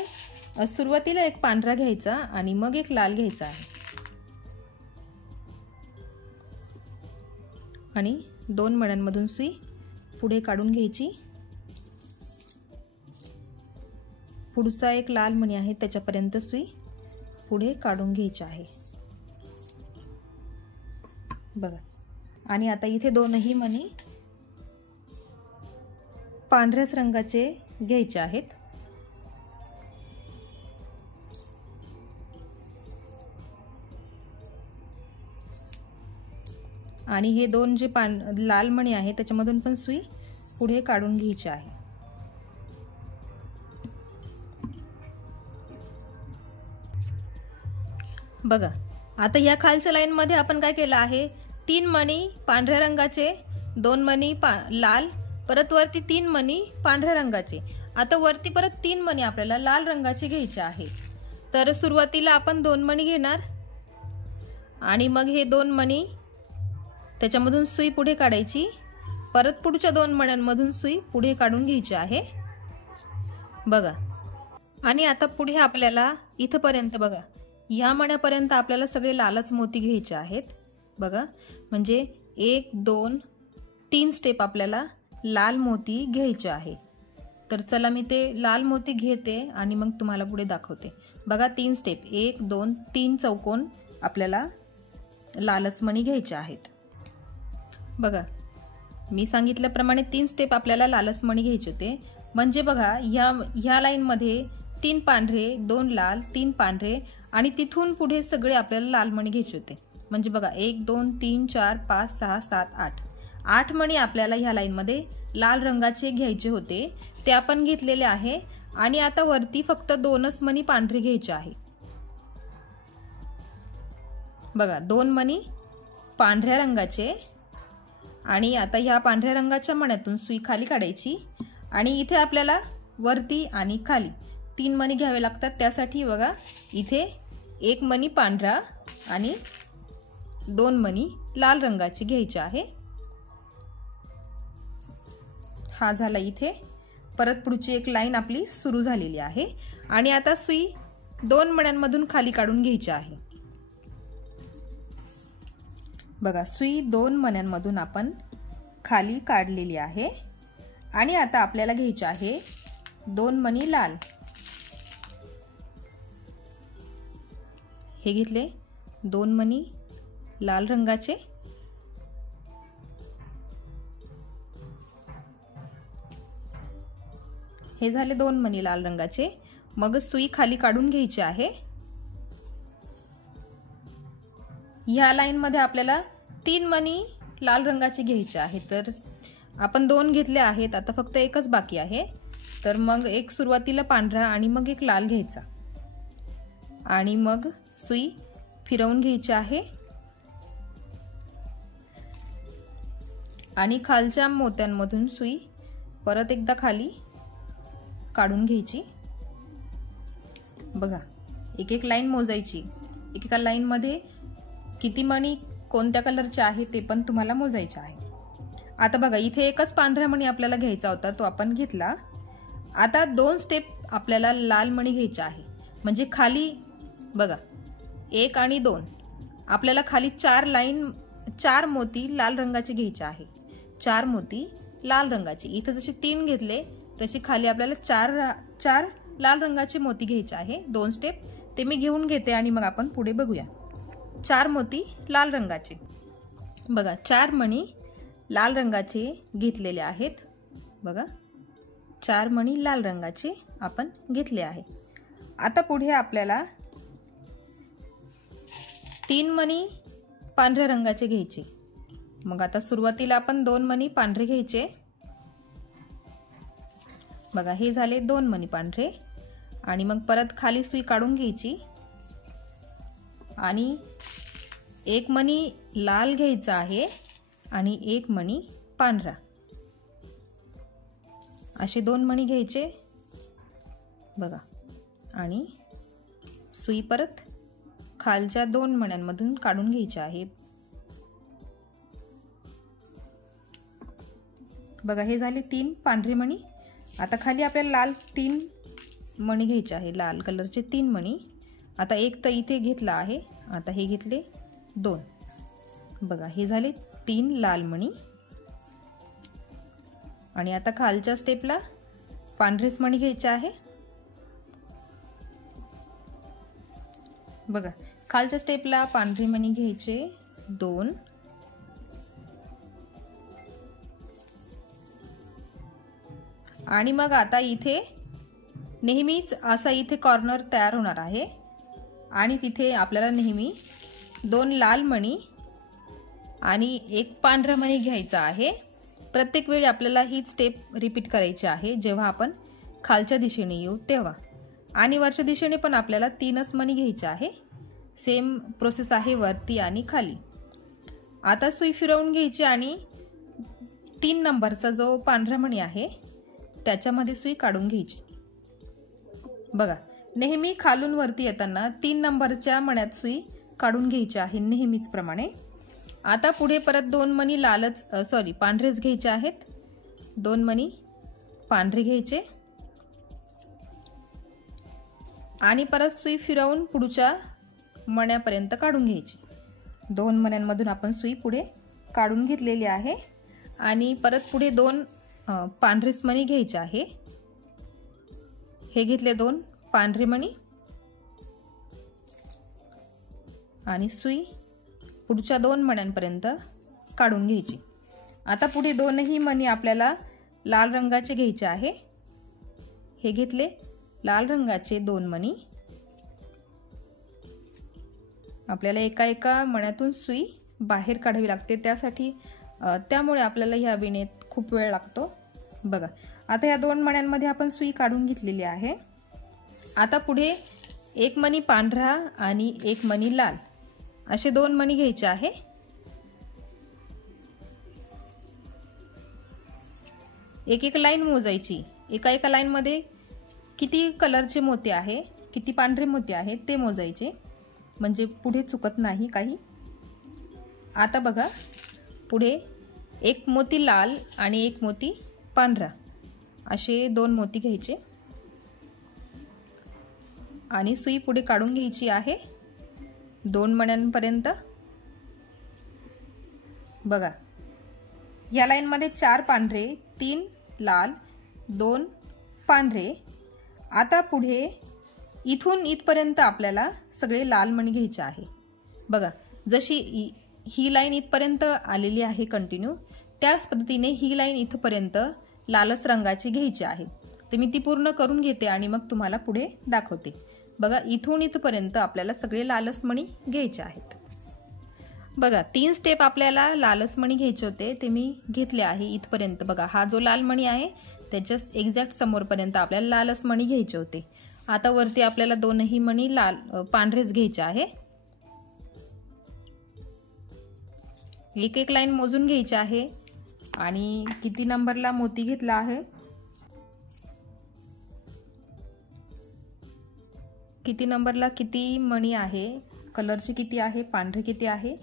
सुरुवातीला एक पांढरा घ्यायचा आणि मग एक लाल घ्यायचा आहे आणि 2 मण्यांमधून सुई पुढे काढून घ्यायची। पुढचा एक लाल मणी आहे त्याच्यापर्यंत सुई पुढे काढून घ्यायची आहे बघा। आणि आता इथे 2ही मणी पांढऱ्याच रंगाचे घ्यायचे आहेत। आणि हे 2 जे लाल मणी आहे त्याच्यामधून पण सुई पुढे काढून घ्यायची आहे। बघा आता या खालच्या लाईन मध्ये आपण काय केलं आहे, 3 मणी पांढऱ्या रंगाचे, 2 मणी लाल, परत वरती 3 मणी पांढऱ्या रंगाचे। आता वरती परत 3 मणी आपल्याला लाल रंगाचे घ्यायचे आहे। तर सुरुवातीला आपण 2 मणी घेणार आणि मग हे 2 मणी त्याच्यामधून सुई पुढे काढायची, परत पुढच्या 2 मण्यांमधून सुई पुढे काढून घ्यायची आहे बघा। आणि आता पुढे आपल्याला इथपर्यंत बघा, या मण्यापर्यंत आपल्याला सगळे लालच मोती घ्यायचे आहेत बघा। म्हणजे 1 2 3 स्टेप आपल्याला लाल मोती घ्यायचे आहे। तर चला मी ते लाल मोती घेते आणि मग तुम्हाला पुढे दाखवते बघा। 3 स्टेप, 1 2 3 चौकोन आपल्याला लालच मणी घ्यायचे आहेत बघा। मी सांगितल्याप्रमाणे 3 स्टेप आपल्याला लालच मणी घ्यायचे होते। म्हणजे बघा ह्या लाईन मध्ये 3 पांढरे, 2 लाल, 3 पांढरे आणि तिथून पुढे सगळे आपल्याला लाल मणी घ्यायचे होते। म्हणजे बघा 1 2 3 4 5 6 7 8 8 मणी आपल्याला ह्या लाईन मध्ये लाल रंगाचे घ्यायचे होते, ते आपण घेतलेले आहे। आणि आता वरती फक्त 2च मणी पांढरे घ्यायचे आहे बघा। 2 मणी पांढऱ्या रंगाचे आणि आता ह्या पांढऱ्या रंगाच्या मण्यातून सुई खाली काढायची आणि इथे आपल्याला वरती आणि खाली 3 मणी घ्यावे लागतात। त्यासाठी बघा इथे 1 मणी पांढरा आणि 2 मणी लाल रंगाचे घ्यायचे आहे। हा झाला इथे। परत पुढची एक लाईन आपली सुरू झालेली आहे आणि आता सुई 2 मण्यांमधून खाली काढून घ्यायची आहे बघा। सुई 2 मण्यांमधून आपण खाली काढलेली आहे आणि आता आपल्याला घ्यायचे आहे 2 मणी लाल। हे घेतले 2 मणी लाल रंगाचे। हे झाले 2 मणी लाल रंगाचे। मग सुई खाली काढून घ्यायची आहे। ह्या लाईन मध्ये आपल्याला 3 मणी लाल रंगाचे घ्यायचे आहे। तर आपण 2 घेतले आहेत, आता फक्त एकच बाकी आहे। तर मग एक सुरुवातीला पांढरा आणि मग एक लाल घ्यायचा आणि मग सुई फिरवून घ्यायची आहे आणि खालच्या मोत्यांमधून सुई परत एकदा खाली काढून घ्यायची बघा। एक एक लाईन मोजायची, एकेका लाईन मध्ये किती मणी कोणत्या कलरचे आहे ते पण तुम्हाला मोजायचे आहे। आता बघा इथे एकच पांढरा मणी आपल्याला घ्यायचा होता, तो आपण घेतला। आता 2 स्टेप आपल्याला लाल मणी घ्यायचे आहे। म्हणजे खाली बघा 1 आणि 2 आपल्याला खाली 4 मोती लाल रंगाचे घ्यायचे आहे। 4 मोती लाल रंगाचे, इथे जसे 3 घेतले तशी खाली आपल्याला 4 लाल रंगाचे मोती घ्यायचे आहे। 2 स्टेप ते मी घेऊन घेते आणि मग आपण पुढे बघूया। 4 मोती लाल रंगाचे बघा। 4 मणी लाल रंगाचे घेतलेले आहेत बघा। 4 मणी लाल रंगाचे आपण घेतले आहे। आता पुढे आपल्याला 3 मणी पांढऱ्या रंगाचे घ्यायचे। मग आता सुरुवातीला आपण 2 मणी पांढरे घ्यायचे बघा। हे झाले 2 मणी पांढरे आणि मग परत खाली सुई काढून घ्यायची आणि 1 मणी लाल घ्यायचा आहे आणि 1 मणी पांढरा, असे 2 मणी घ्यायचे बघा। आणि सुई परत खालच्या 2 मण्यांमधून काढून घ्यायची आहे। बघा हे झाले 3 पांढरे मणी। आता खाली आपल्याला लाल 3 मणी घ्यायचे आहे, लाल कलरचे 3 मणी। आता एक तर इथे घेतला आहे, आता हे घेतले 2। बघा हे झाले 3 लाल मणी। आणि आता खालच्या स्टेपला पांढरेच मणी घ्यायचे आहे। बघा खालच्या स्टेपला पांढरे मणी घ्यायचे 2। आणि मग आता इथे नेहमीच असा इथे कॉर्नर तयार होणार आहे आणि तिथे आपल्याला नेहमी 2 लाल मणी आणि 1 पांढरा मणी घ्यायचा आहे। प्रत्येक वेळी आपल्याला ही स्टेप रिपीट करायची आहे जेव्हा आपण खालच्या दिशेने येऊ तेव्हा। आणि वरच्या दिशेने पण आपल्याला 3च मणी घ्यायचे आहे। सेम प्रोसेस आहे वरती आणि खाली। आता सुई फिरवून घ्यायची आणि 3 नंबरचा जो पांढरा मणी आहे त्याच्यामध्ये सुई काढून घ्यायची। बघा नेहमी खालून वरती येताना 3 नंबरच्या मण्यात सुई काढून घ्यायची आहे नेहमीच प्रमाणे। आता पुढे परत 2 मणी पांढरेच घ्यायचे आहेत। 2 मणी पांढरे घ्यायचे आणि परत सुई फिरवून पुढच्या मण्यापर्यंत काढून घ्यायची। 2 मण्यांमधून आपण सुई पुढे काढून घेतलेली आहे आणि परत पुढे 2 पांढरेच मणी घ्यायचे आहे। हे घेतले 2 पांढरे मणी आणि सुई पुढच्या 2 मण्यांपर्यंत काढून घ्यायची। आता पुढे 2ही मणी आपल्याला लाल रंगाचे घ्यायचे आहे। हे घेतले लाल रंगाचे 2 मणी। आपल्याला एका मण्यातून सुई बाहेर काढावी लागते, त्यामुळे आपल्याला ह्या विणेत खूप वेळ लागतो। बघा आता या 2 मण्यांमध्ये आपण सुई काढून घेतलेली आहे। आता पुढे 1 मणी पांढरा आणि 1 मणी लाल असे 2 मणी घ्यायचे आहे। एक लाईन मोजायची। एका लाईन मध्ये किती कलरचे मोती आहे, किती पांढरे मोती आहेत ते मोजायचे, म्हणजे पुढे चुकत नाही काही। आता बघा पुढे 1 मोती लाल आणि 1 मोती पांढरा असे 2 मोती घ्यायचे आणि सुई पुढे काढून घ्यायची आहे 2 मण्यांपर्यंत। बघा या लाईन मध्ये 4 पांढरे, 3 लाल, 2 पांढरे। आता पुढे इथून इथपर्यंत आपल्याला सगळे लाल मणी घ्यायचे आहे। बघा जशी ही लाईन इथपर्यंत आलेली आहे कंटिन्यू, त्याच पद्धतीने ही लाईन इथपर्यंत लालच रंगाची घ्यायची आहे। तर मी ती पूर्ण करून घेते आणि मग तुम्हाला पुढे दाखवते। बघा इथून इथपर्यंत आपल्याला सगळे लालच मणी घ्यायचे आहेत। बघा 3 स्टेप आपल्याला लालच मणी घ्यायचे होते, ते मी घेतले आहे इथपर्यंत। बघा हा जो लाल मणी आहे त्याच्या एक्झॅक्ट समोरपर्यंत आपल्याला लालच मणी घ्यायचे होते। आता वरती आपल्याला 2ही मणी पांढरेच घ्यायचे आहे। एक लाईन मोजून घ्यायची आहे आणि किती नंबरला मोती घेतला आहे, किती नंबरला किती मणी आहे, कलरचे किती आहे, पांढरे किती आहे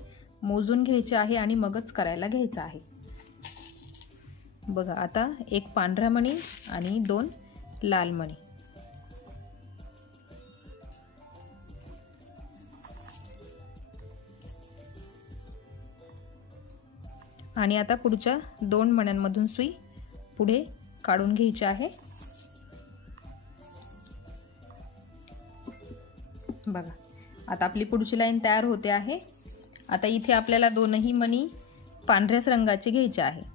मोजून घ्यायचे आहे आणि मगच करायला घ्यायचं आहे। बघा आता 1 पांढरा मणी आणि 2 लाल मणी। आणि आता पुढच्या 2 मण्यांमधून सुई पुढे काढून घ्यायची आहे। बघा आता आपली पुढची लाईन तयार होते आहे। आता इथे आपल्याला 2ही मणी पांढऱ्याच रंगाचे घ्यायचे आहे।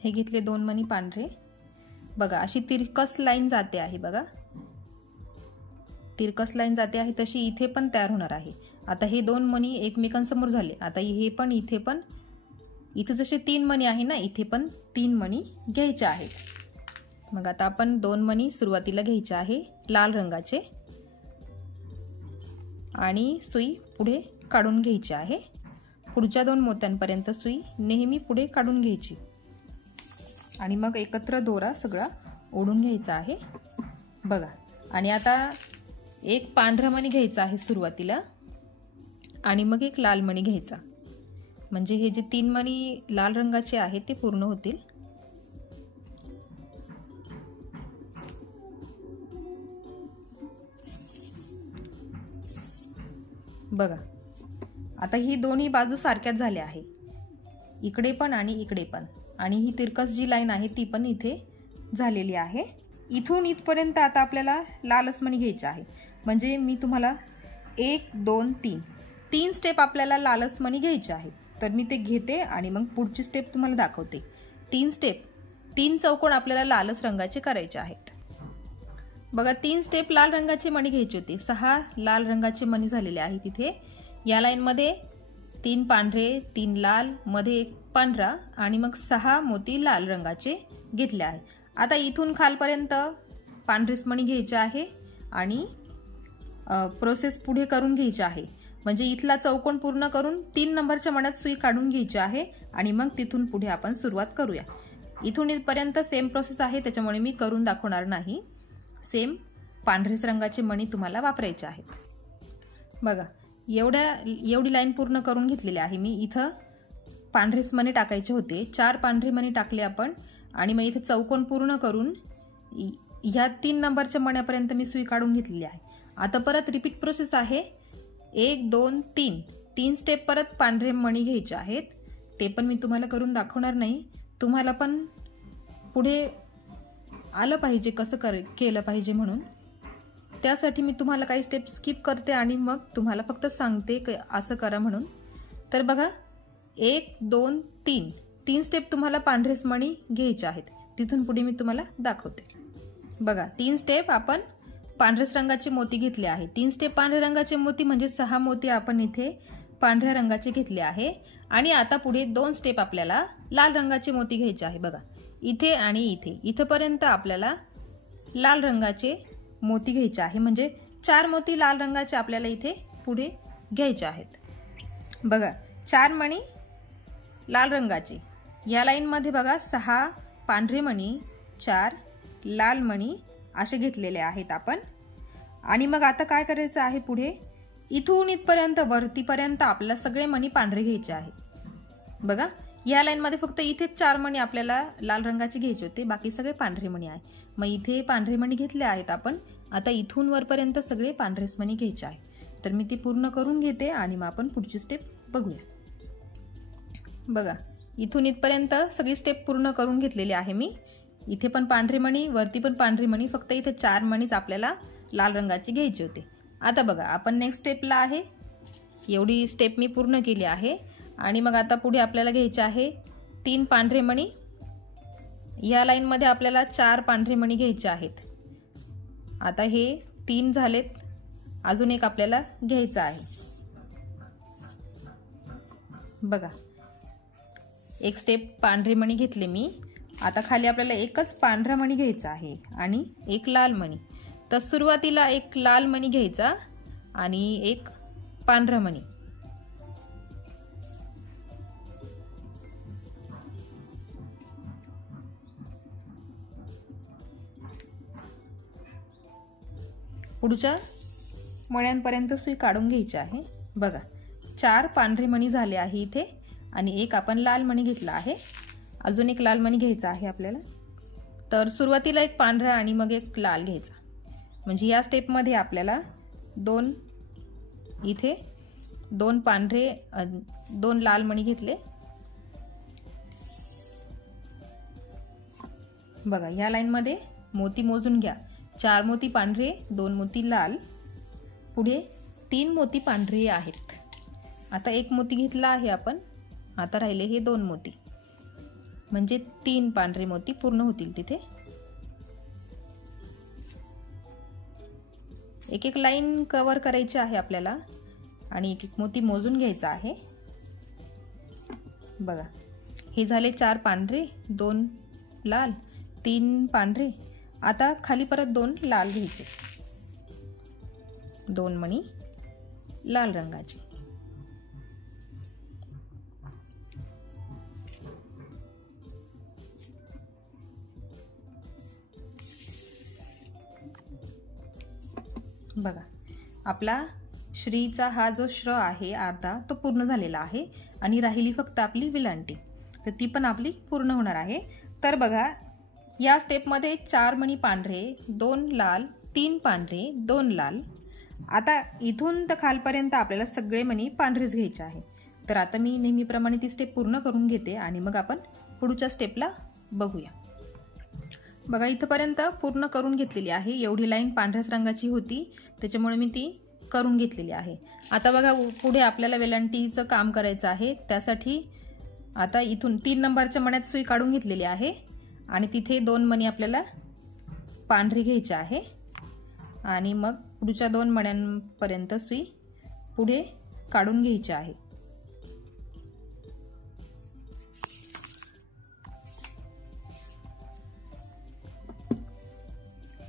हे घेतले 2 मणी पांढरे। बघा अशी तिरकस लाईन जाते आहे, बघा तिरकस लाईन जाते आहे तशी इथे पण तयार होणार आहे। आता हे 2 मणी एकमेकांसमोर झाले। आता हे पण इथे जसे 3 मणी आहे ना, इथे पण 3 मणी घ्यायचे आहेत। मग आता आपण 2 मणी सुरुवातीला घ्यायचे आहे लाल रंगाचे आणि सुई पुढे काढून घ्यायची आहे। पुढच्या 2 मोत्यांपर्यंत सुई नेहमी पुढे काढून घ्यायची आणि मग एकत्र दोरा सगळा ओढून घ्यायचा आहे बघा। आणि आता एक पांढरा मणी घ्यायचा आहे सुरुवातीला आणि मग एक लाल मणी घ्यायचा, म्हणजे हे जे 3 मणी लाल रंगाचे आहेत ते पूर्ण होतील। बघा आता ही दोन्ही बाजू सारख्याच झाल्या आहे, इकडे पण आणि इकडे पण, आणि ही तिरकस जी लाईन आहे ती पण इथे झालेली आहे। इथून इथपर्यंत आता आपल्याला लालच मणी घ्यायचे आहे, म्हणजे मी तुम्हाला 1 2 3 स्टेप आपल्याला लालच मणी घ्यायचे आहे। तर मी ते घेते आणि मग पुढची स्टेप तुम्हाला दाखवते। 3 स्टेप 3 चौकोन आपल्याला लालच रंगाचे करायचे आहेत बघा। 3 स्टेप लाल रंगाचे मणी घ्यायचे होते, 6 लाल रंगाचे मणी झालेले आहेत इथे। या लाईन मध्ये 3 पांढरे 3 लाल मध्ये 1 पांढरा आणि मग 6 मोती लाल रंगाचे घेतले आहे। आता इथून खालपर्यंत पांढरेच मणी घ्यायचे आहे आणि प्रोसेस पुढे करून घ्यायची आहे, म्हणजे इथला चौकोन पूर्ण करून 3 नंबरच्या मण्यात सुई काढून घ्यायची आहे आणि मग तिथून पुढे आपण सुरुवात करूया। इथून इथपर्यंत सेम प्रोसेस आहे, त्याच्यामुळे मी करून दाखवणार नाही। सेम पांढरेच रंगाचे मणी तुम्हाला वापरायचे आहेत बघा। एवढी लाईन पूर्ण करून घेतलेली आहे मी। इथं पांढरेच मणी टाकायचे होते, 4 पांढरे मणी टाकले आपण आणि मग इथे चौकोन पूर्ण करून ह्या 3 नंबरच्या मण्यापर्यंत मी सुई काढून घेतलेली आहे। आता परत रिपीट प्रोसेस आहे, 1 2 3 स्टेप परत पांढरे मणी घ्यायचे आहेत, ते पण मी तुम्हाला करून दाखवणार नाही। तुम्हाला पण पुढे आलं पाहिजे कसं केलं पाहिजे, म्हणून त्यासाठी मी तुम्हाला काही स्टेप स्किप करते आणि मग तुम्हाला फक्त सांगते असं करा म्हणून। तर बघा 1 2 3 स्टेप तुम्हाला पांढरेच मणी घ्यायचे आहेत, तिथून पुढे मी तुम्हाला दाखवते बघा। 3 स्टेप आपण पांढरेच रंगाचे मोती घेतले आहे, 3 स्टेप पांढऱ्या रंगाचे मोती म्हणजे 6 मोती आपण इथे पांढऱ्या रंगाचे घेतले आहे। आणि आता पुढे 2 स्टेप आपल्याला लाल रंगाचे मोती घ्यायचे आहे बघा। इथे आणि इथपर्यंत आपल्याला लाल रंगाचे मोती घ्यायचे आहे, म्हणजे 4 मोती लाल रंगाचे आपल्याला इथे पुढे घ्यायचे आहेत बघा। 4 मणी लाल रंगाचे या लाईन मध्ये बघा, 6 पांढरे मणी 4 लाल मणी असे घेतलेले आहेत आपण। आणि मग आता काय करायचं आहे, पुढे इथून इथपर्यंत वरतीपर्यंत आपल्याला सगळे मणी पांढरे घ्यायचे आहे बघा। या लाईन मध्ये फक्त इथे 4 मणी आपल्याला लाल रंगाचे घ्यायचे होते, बाकी सगळे पांढरे मणी आहे। मग इथे पांढरे मणी घेतले आहेत आपण, आता इथून वरपर्यंत सगळे पांढरेच मणी घ्यायचे आहे। तर मी ती पूर्ण करून घेते आणि मग आपण पुढची स्टेप बघूया बघा। इथून इथपर्यंत सगळी स्टेप पूर्ण करून घेतलेली आहे मी। इथे पण पांढरे मणी, वरती पण पांढरे मणी, फक्त इथे 4 मणीच आपल्याला लाल रंगाचे घ्यायचे होते। आता बघा आपण नेक्स्ट स्टेपला आहे, एवढी स्टेप मी पूर्ण केली आहे। आणि मग आता पुढे आपल्याला घ्यायचे आहे 3 पांढरे मणी। या लाईन मध्ये आपल्याला 4 पांढरे मणी घ्यायचे आहेत। आता हे 3 झालेत, अजून एक आपल्याला घ्यायचं आहे बघा। एक स्टेप पांढरे मणी घेतले मी, आता खाली आपल्याला एकच पांढरा मणी घ्यायचा आहे आणि एक लाल मणी। तर सुरुवातीला एक लाल मणी घ्यायचा आणि एक पांढरा मणी, पुढच्या मण्यांपर्यंत सुई काढून घ्यायची आहे बघा। 4 पांढरे मणी झाले आहे इथे आणि एक आपण लाल मणी घेतला आहे, अजून एक लाल मणी घ्यायचा आहे आपल्याला। तर सुरुवातीला एक पांढरा आणि मग एक लाल घ्यायचा, म्हणजे या स्टेप मध्ये आपल्याला 2 इथे 2 पांढरे 2 लाल मणी घेतले बघा। या लाईन मध्ये मोती मोजून घ्या, 4 मोती पांढरे 2 मोती लाल, पुढे 3 मोती पांढरे आहेत। आता एक मोती घेतला आहे आपण, आता राहिले हे 2 मोती, म्हणजे 3 पांढरे मोती पूर्ण होतील तिथे। एक एक लाईन कव्हर करायची आहे आपल्याला आणि एक एक मोती मोजून घ्यायचा आहे बघा। हे झाले 4 पांढरे 2 लाल, 3 पांढरे. आता खाली परत 2 लाल घ्यायचे, 2 मणी लाल रंगाचे. बघा आपला श्रीचा हा जो श्र आहे अर्धा तो पूर्ण झालेला आहे आणि राहिली फक्त आपली विलांटी, तर ती पण आपली पूर्ण होणार आहे. तर बघा या स्टेपमध्ये 4 मणी पांढरे, 2 लाल, 3 पांढरे, 2 लाल. आता इथून तर खालपर्यंत आपल्याला सगळे मणी पांढरेच घ्यायचे आहे. तर आता मी नेहमीप्रमाणे ती स्टेप पूर्ण करून घेते आणि मग आपण पुढच्या स्टेपला बघूया. बघा इथपर्यंत पूर्ण करून घेतलेली आहे. एवढी लाईन पांढऱ्याच रंगाची होती त्याच्यामुळे मी ती करून घेतलेली आहे. आता बघा पुढे आपल्याला वेलांटीचं काम करायचं आहे. त्यासाठी आता इथून 3 नंबरच्या मण्यात सुई काढून घेतलेली आहे आणि तिथे 2 मणी आपल्याला पांढरी घ्यायची आहे आणि मग पुढच्या 2 मण्यांपर्यंत सुई पुढे काढून घ्यायची आहे.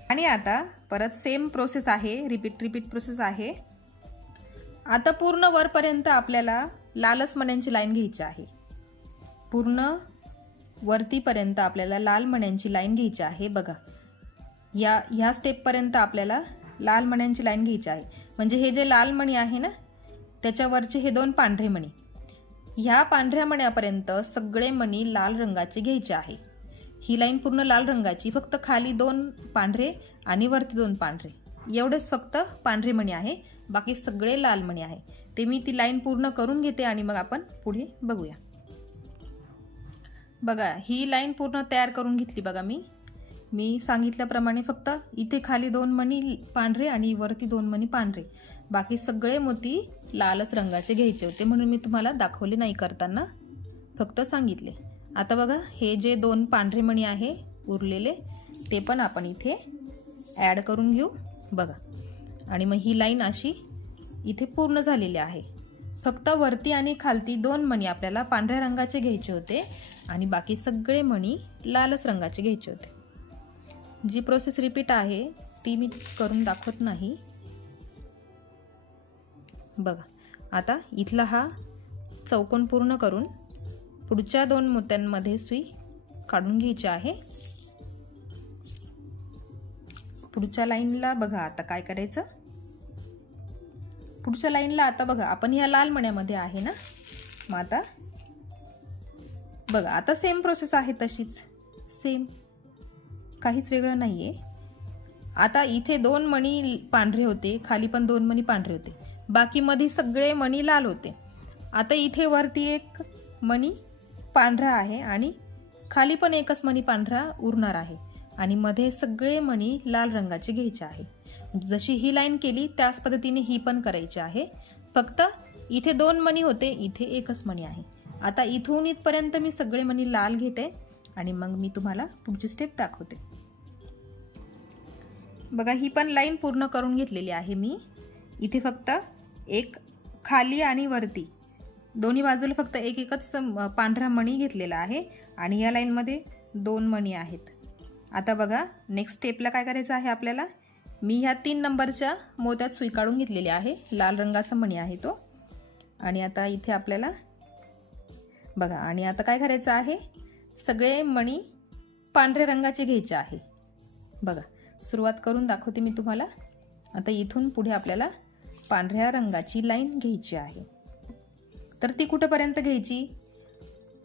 आणि आता परत सेम प्रोसेस आहे, रिपीट प्रोसेस आहे. आता पूर्ण वरपर्यंत आपल्याला लालच मण्यांची लाईन घ्यायची आहे. पूर्ण वरतीपर्यंत आपल्याला लाल मण्यांची लाईन घ्यायची आहे. बघा ह्या स्टेपपर्यंत आपल्याला लाल मण्यांची लाईन घ्यायची आहे. म्हणजे हे जे लाल मणी आहे ना त्याच्यावरचे हे 2 पांढरे मणी, ह्या पांढऱ्या मण्यापर्यंत सगळे मणी लाल रंगाचे घ्यायचे आहे. ही लाईन पूर्ण लाल रंगाची, फक्त खाली 2 पांढरे आणि वरती 2 पांढरे, एवढेच फक्त पांढरे मणी आहे, बाकी सगळे लाल मणी आहे. ते मी ती लाईन पूर्ण करून घेते आणि मग आपण पुढे बघूया. बघा ही लाईन पूर्ण तयार करून घेतली. बघा मी सांगितल्याप्रमाणे फक्त इथे खाली 2 मणी पांढरे आणि वरती 2 मणी पांढरे, बाकी सगळे मोती लालच रंगाचे घ्यायचे होते म्हणून मी तुम्हाला दाखवले नाही करताना, फक्त सांगितले. आता बघा हे जे 2 पांढरे मणी आहे उरलेले ते पण आपण इथे ॲड करून घेऊ. बघा आणि मग ही लाईन अशी इथे पूर्ण झालेली आहे. फक्त वरती आणि खालती 2 मणी आपल्याला पांढऱ्या रंगाचे घ्यायचे होते आणि बाकी सगळे मणी लालच रंगाचे घ्यायचे होते. जी प्रोसेस रिपीट आहे ती मी करून दाखवत नाही. बघा आता इथला हा चौकोन पूर्ण करून पुढच्या 2 मोत्यांमध्ये सुई काढून घ्यायची आहे. पुढच्या लाईनला बघा आता काय करायचं. पुढच्या लाईनला आता बघा आपण ह्या लाल मण्यामध्ये आहे ना, मग आता बघा आता सेम प्रोसेस आहे तशीच, सेम, काहीच वेगळं नाहीये. आता इथे 2 मणी पांढरे होते, खाली पण 2 मणी पांढरे होते, बाकी मध्ये सगळे मणी लाल होते. आता इथे वरती 1 मणी पांढरा आहे आणि खाली पण एकच मणी पांढरा उरणार आहे आणि मध्ये सगळे मणी लाल रंगाचे घ्यायचे आहे. जशी ही लाईन केली त्याच पद्धतीने ही पण करायची आहे, फक्त इथे 2 मणी होते, इथे एकच मणी आहे. आता इथून इथपर्यंत मी सगळे मणी लाल घेते आणि मग मी तुम्हाला पुढची स्टेप दाखवते. बघा ही पण लाईन पूर्ण करून घेतलेली आहे मी. इथे फक्त एक खाली आणि वरती दोन्ही बाजूला फक्त एकच पांढरा मणी घेतलेला आहे आणि या लाईनमध्ये 2 मणी आहेत. आता बघा नेक्स्ट स्टेपला काय करायचं आहे आपल्याला. मी ह्या 3 नंबरच्या मोत्यात सुई काढून घेतलेली आहे, लाल रंगाचा मणी आहे तो. आणि आता इथे आपल्याला बघा आणि आता काय करायचं आहे, सगळे मणी पांढऱ्या रंगाचे घ्यायचे आहे. बघा सुरुवात करून दाखवते मी तुम्हाला. आता इथून पुढे आपल्याला पांढऱ्या रंगाची लाईन घ्यायची आहे. तर ती कुठेपर्यंत घ्यायची,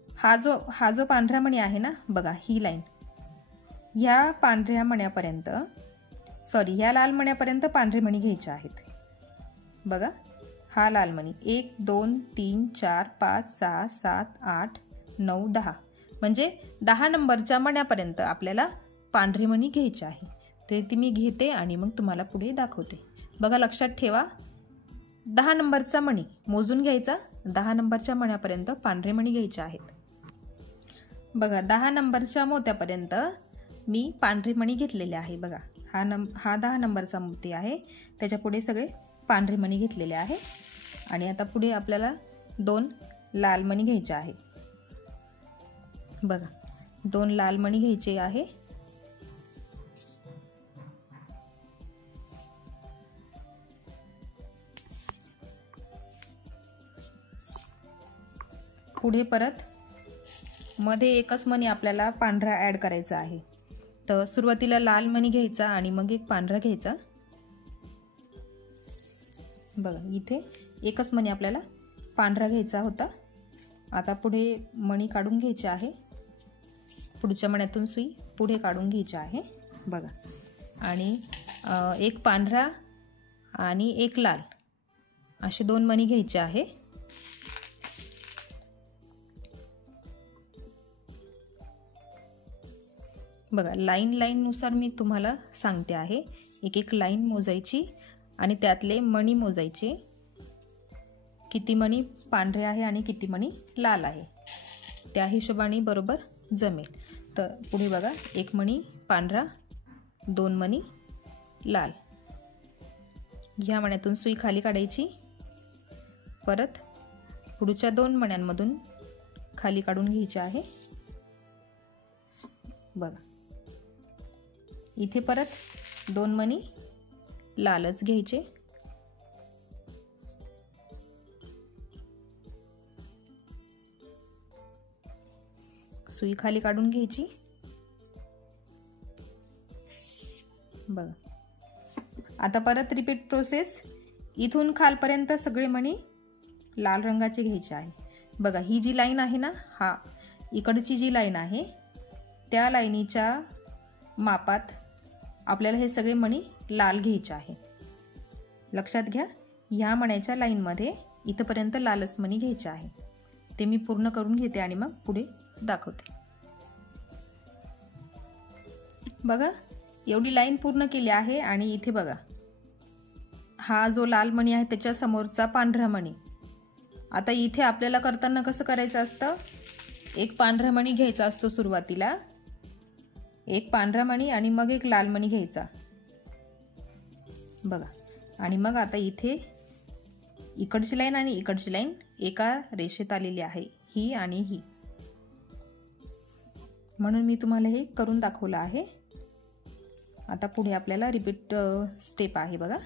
हा जो पांढरा मणी आहे ना, बघा ही लाईन ह्या पांढऱ्या मण्यापर्यंत, सॉरी ह्या लाल मण्यापर्यंत पांढरे मणी घ्यायचे आहेत. बघा हा लाल मणी 1 2 3 4 5 6 7 8 9 10, म्हणजे 10 नंबरच्या मण्यापर्यंत आपल्याला पांढरे मणी घ्यायचे आहे. ते ती मी घेते आणि मग तुम्हाला पुढे दाखवते. बघा लक्षात ठेवा 10 नंबरचा मणी मोजून घ्यायचा, 10 नंबरच्या मण्यापर्यंत पांढरे मणी घ्यायचे आहेत. बघा 10 नंबरच्या मोत्यापर्यंत मी पांढरे मणी घेतलेले आहे. बघा हा 10 नंबरचा मोती आहे, त्याच्या पुढे सगळे पांढरे मणी घेतलेले आहे. आणि आता पुढे आपल्याला 2 लाल मणी घ्यायचे आहे. बघा 2 लाल मणी घ्यायचे आहे पुढे परत मध्ये एकच मणी आपल्याला पांढरा ॲड करायचा आहे। तर सुरुवातीला लाल मणी घ्यायचा आणि मग एक पांढरा घ्यायचा। बघा इथे एकच मणी आपल्याला पांढरा घ्यायचा होता। आता पुढे मणी काढून घ्यायचे आहे। पुढच्या मण्यातून सुई पुढे काढून घ्यायची आहे बघा। आणि एक पांढरा आणि एक लाल असे 2 मणी घ्यायचे आहे। बघा लाईन नुसार मी तुम्हाला सांगते आहे। एक लाईन मोजायची आणि त्यातले मणी मोजायचे, किती मणी पांढरे आहे आणि किती मणी लाल आहे, त्या हिशोबाने बरोबर जमेल। तर पुढे बघा 1 मणी पांढरा, 2 मणी लाल। ह्या मण्यातून सुई खाली काढायची, परत पुढच्या 2 मण्यांमधून खाली काढून घ्यायची आहे बघा। इथे परत 2 मणी लालच घ्यायचे, सुई खाली काढून घ्यायची बघा। आता परत रिपीट प्रोसेस, इथून खालपर्यंत सगळे मणी लाल रंगाचे घ्यायचे आहे बघा। ही जी लाईन आहे ना, हा इकडची जी लाईन आहे त्या लाईनीच्या मापात आपल्याला हे सगळे मणी लाल घ्यायचे आहे। लक्षात घ्या, ह्या मण्याच्या लाईनमध्ये इथपर्यंत लालच मणी घ्यायचे आहे। ते मी पूर्ण करून घेते आणि मग पुढे दाखवते बघा। एवढी लाईन पूर्ण केली आहे आणि इथे बघा हा जो लाल मणी आहे त्याच्या समोरचा पांढरा मणी। आता इथे आपल्याला करताना कसं करायचं असतं, एक पांढरा मणी घ्यायचा असतो सुरुवातीला, एक पांढरा मणी आणि मग एक लाल मणी घ्यायचा बघा। आणि मग आता इथे इकडची लाईन आणि इकडची लाईन एका रेषेत आलेली आहे, ही आणि ही, म्हणून मी तुम्हाला हे करून दाखवलं आहे। आता पुढे आपल्याला रिपीट स्टेप आहे बघा।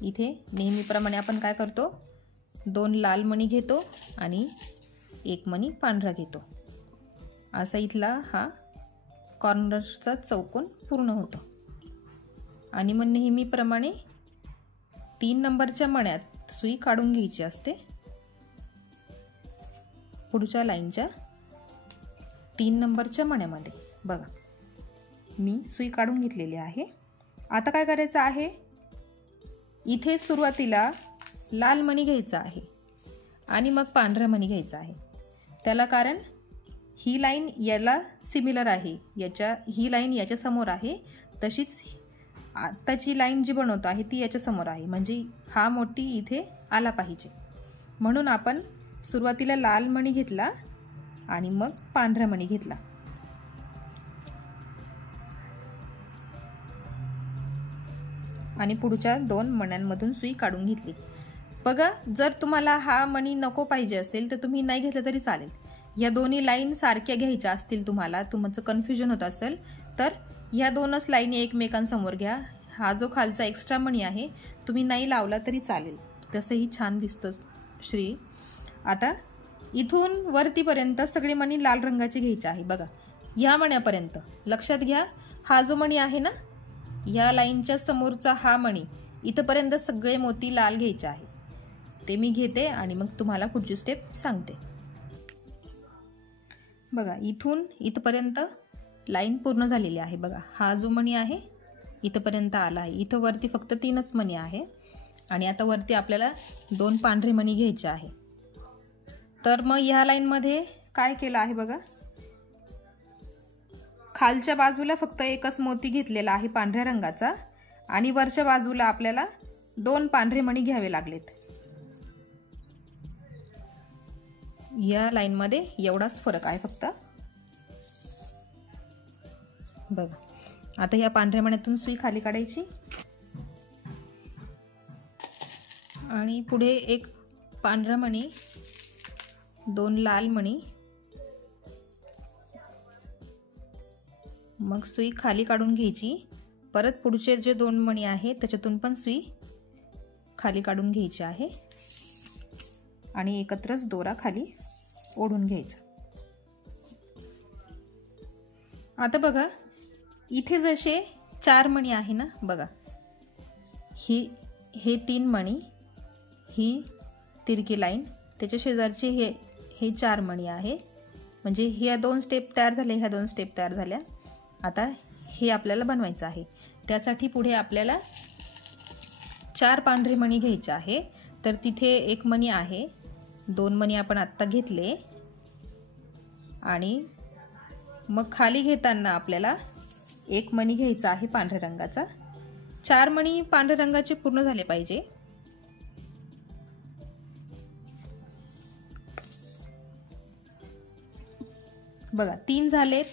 इथे नेहमीप्रमाणे आपण काय करतो, 2 लाल मणी घेतो आणि 1 मणी पांढरा घेतो, असा इथला हा कॉर्नरचा चौकोन पूर्ण होतो। आणि मग नेहमीप्रमाणे 3 नंबरच्या मण्यात सुई काढून घ्यायची असते, पुढच्या लाईनच्या 3 नंबरच्या मण्यामध्ये बघा मी सुई काढून घेतलेली आहे। आता काय करायचं आहे, इथे सुरुवातीला लाल मणी घ्यायचा आहे आणि मग पांढरा मणी घ्यायचा आहे। त्याला कारण ही लाईन याला सिमिलर आहे, ही लाईन याच्या समोर आहे, तशीच आताची लाईन जी बनवतो आहे ती याच्या समोर आहे, म्हणजे हा मोती इथे आला पाहिजे। म्हणून आपण सुरुवातीला लाल मणी घेतला आणि मग पांढरा मणी घेतला आणि पुढच्या 2 मण्यांमधून सुई काढून घेतली बघा। जर तुम्हाला हा मणी नको पाहिजे असेल तर तुम्ही नाही घेतला तरी चालेल। या दोन्ही लाईन सारख्या घ्यायच्या असतील, तुमचं कन्फ्युजन होत असेल तर ह्या 2च लाईनी एकमेकांसमोर घ्या। हा जो खालचा एक्स्ट्रा मणी आहे तुम्ही नाही लावला तरी चालेल, तसंही छान दिसतं श्री। आता इथून वरतीपर्यंत सगळे मणी लाल रंगाचे घ्यायचे आहे बघा। ह्या मण्यापर्यंत लक्षात घ्या, हा जो मणी आहे ना, ह्या लाईनच्या समोरचा हा मणी, इथपर्यंत सगळे मोती लाल घ्यायचे आहे। ते मी घेते आणि मग तुम्हाला पुढची स्टेप सांगते बघा। इथून इथपर्यंत लाईन पूर्ण झालेली आहे बघा। हा जो मणी आहे इथपर्यंत आला आहे, इथं वरती फक्त 3च मणी आहे आणि आता वरती आपल्याला 2 पांढरे मणी घ्यायचे आहे। तर मग ह्या लाईनमध्ये काय केलं आहे बघा, खालच्या बाजूला फक्त एकच मोती घेतलेला आहे पांढऱ्या रंगाचा आणि वरच्या बाजूला आपल्याला 2 पांढरे मणी घ्यावे लागलेत। या लाईनमध्ये एवढाच फरक आहे फक्त बघा। आता या पांढऱ्या मण्यातून सुई खाली काढायची आणि पुढे एक पांढरा मणी, 2 लाल मणी, मग सुई खाली काढून घ्यायची, परत पुढचे जे 2 मणी आहेत त्याच्यातून पण सुई खाली काढून घ्यायची आहे आणि एकत्रच दोरा खाली ओढून घ्यायचा। आता बघा इथे जसे 4 मणी आहे ना, बघा हे 3 मणी, ही तिरकी लाईन, त्याच्या शेजारचे हे 4 मणी आहे, म्हणजे ह्या 2 स्टेप तयार झाले, ह्या 2 स्टेप तयार झाल्या। आता हे आपल्याला बनवायचं आहे, त्यासाठी पुढे आपल्याला 4 पांढरे मणी घ्यायचे आहे। तर तिथे 1 मणी आहे, 2 मणी आपण आत्ता घेतले आणि मग खाली घेताना आपल्याला 1 मणी घ्यायचा आहे पांढऱ्या रंगाचा। 4 मणी पांढऱ्या रंगाचे पूर्ण झाले पाहिजे। बघा 3 झालेत।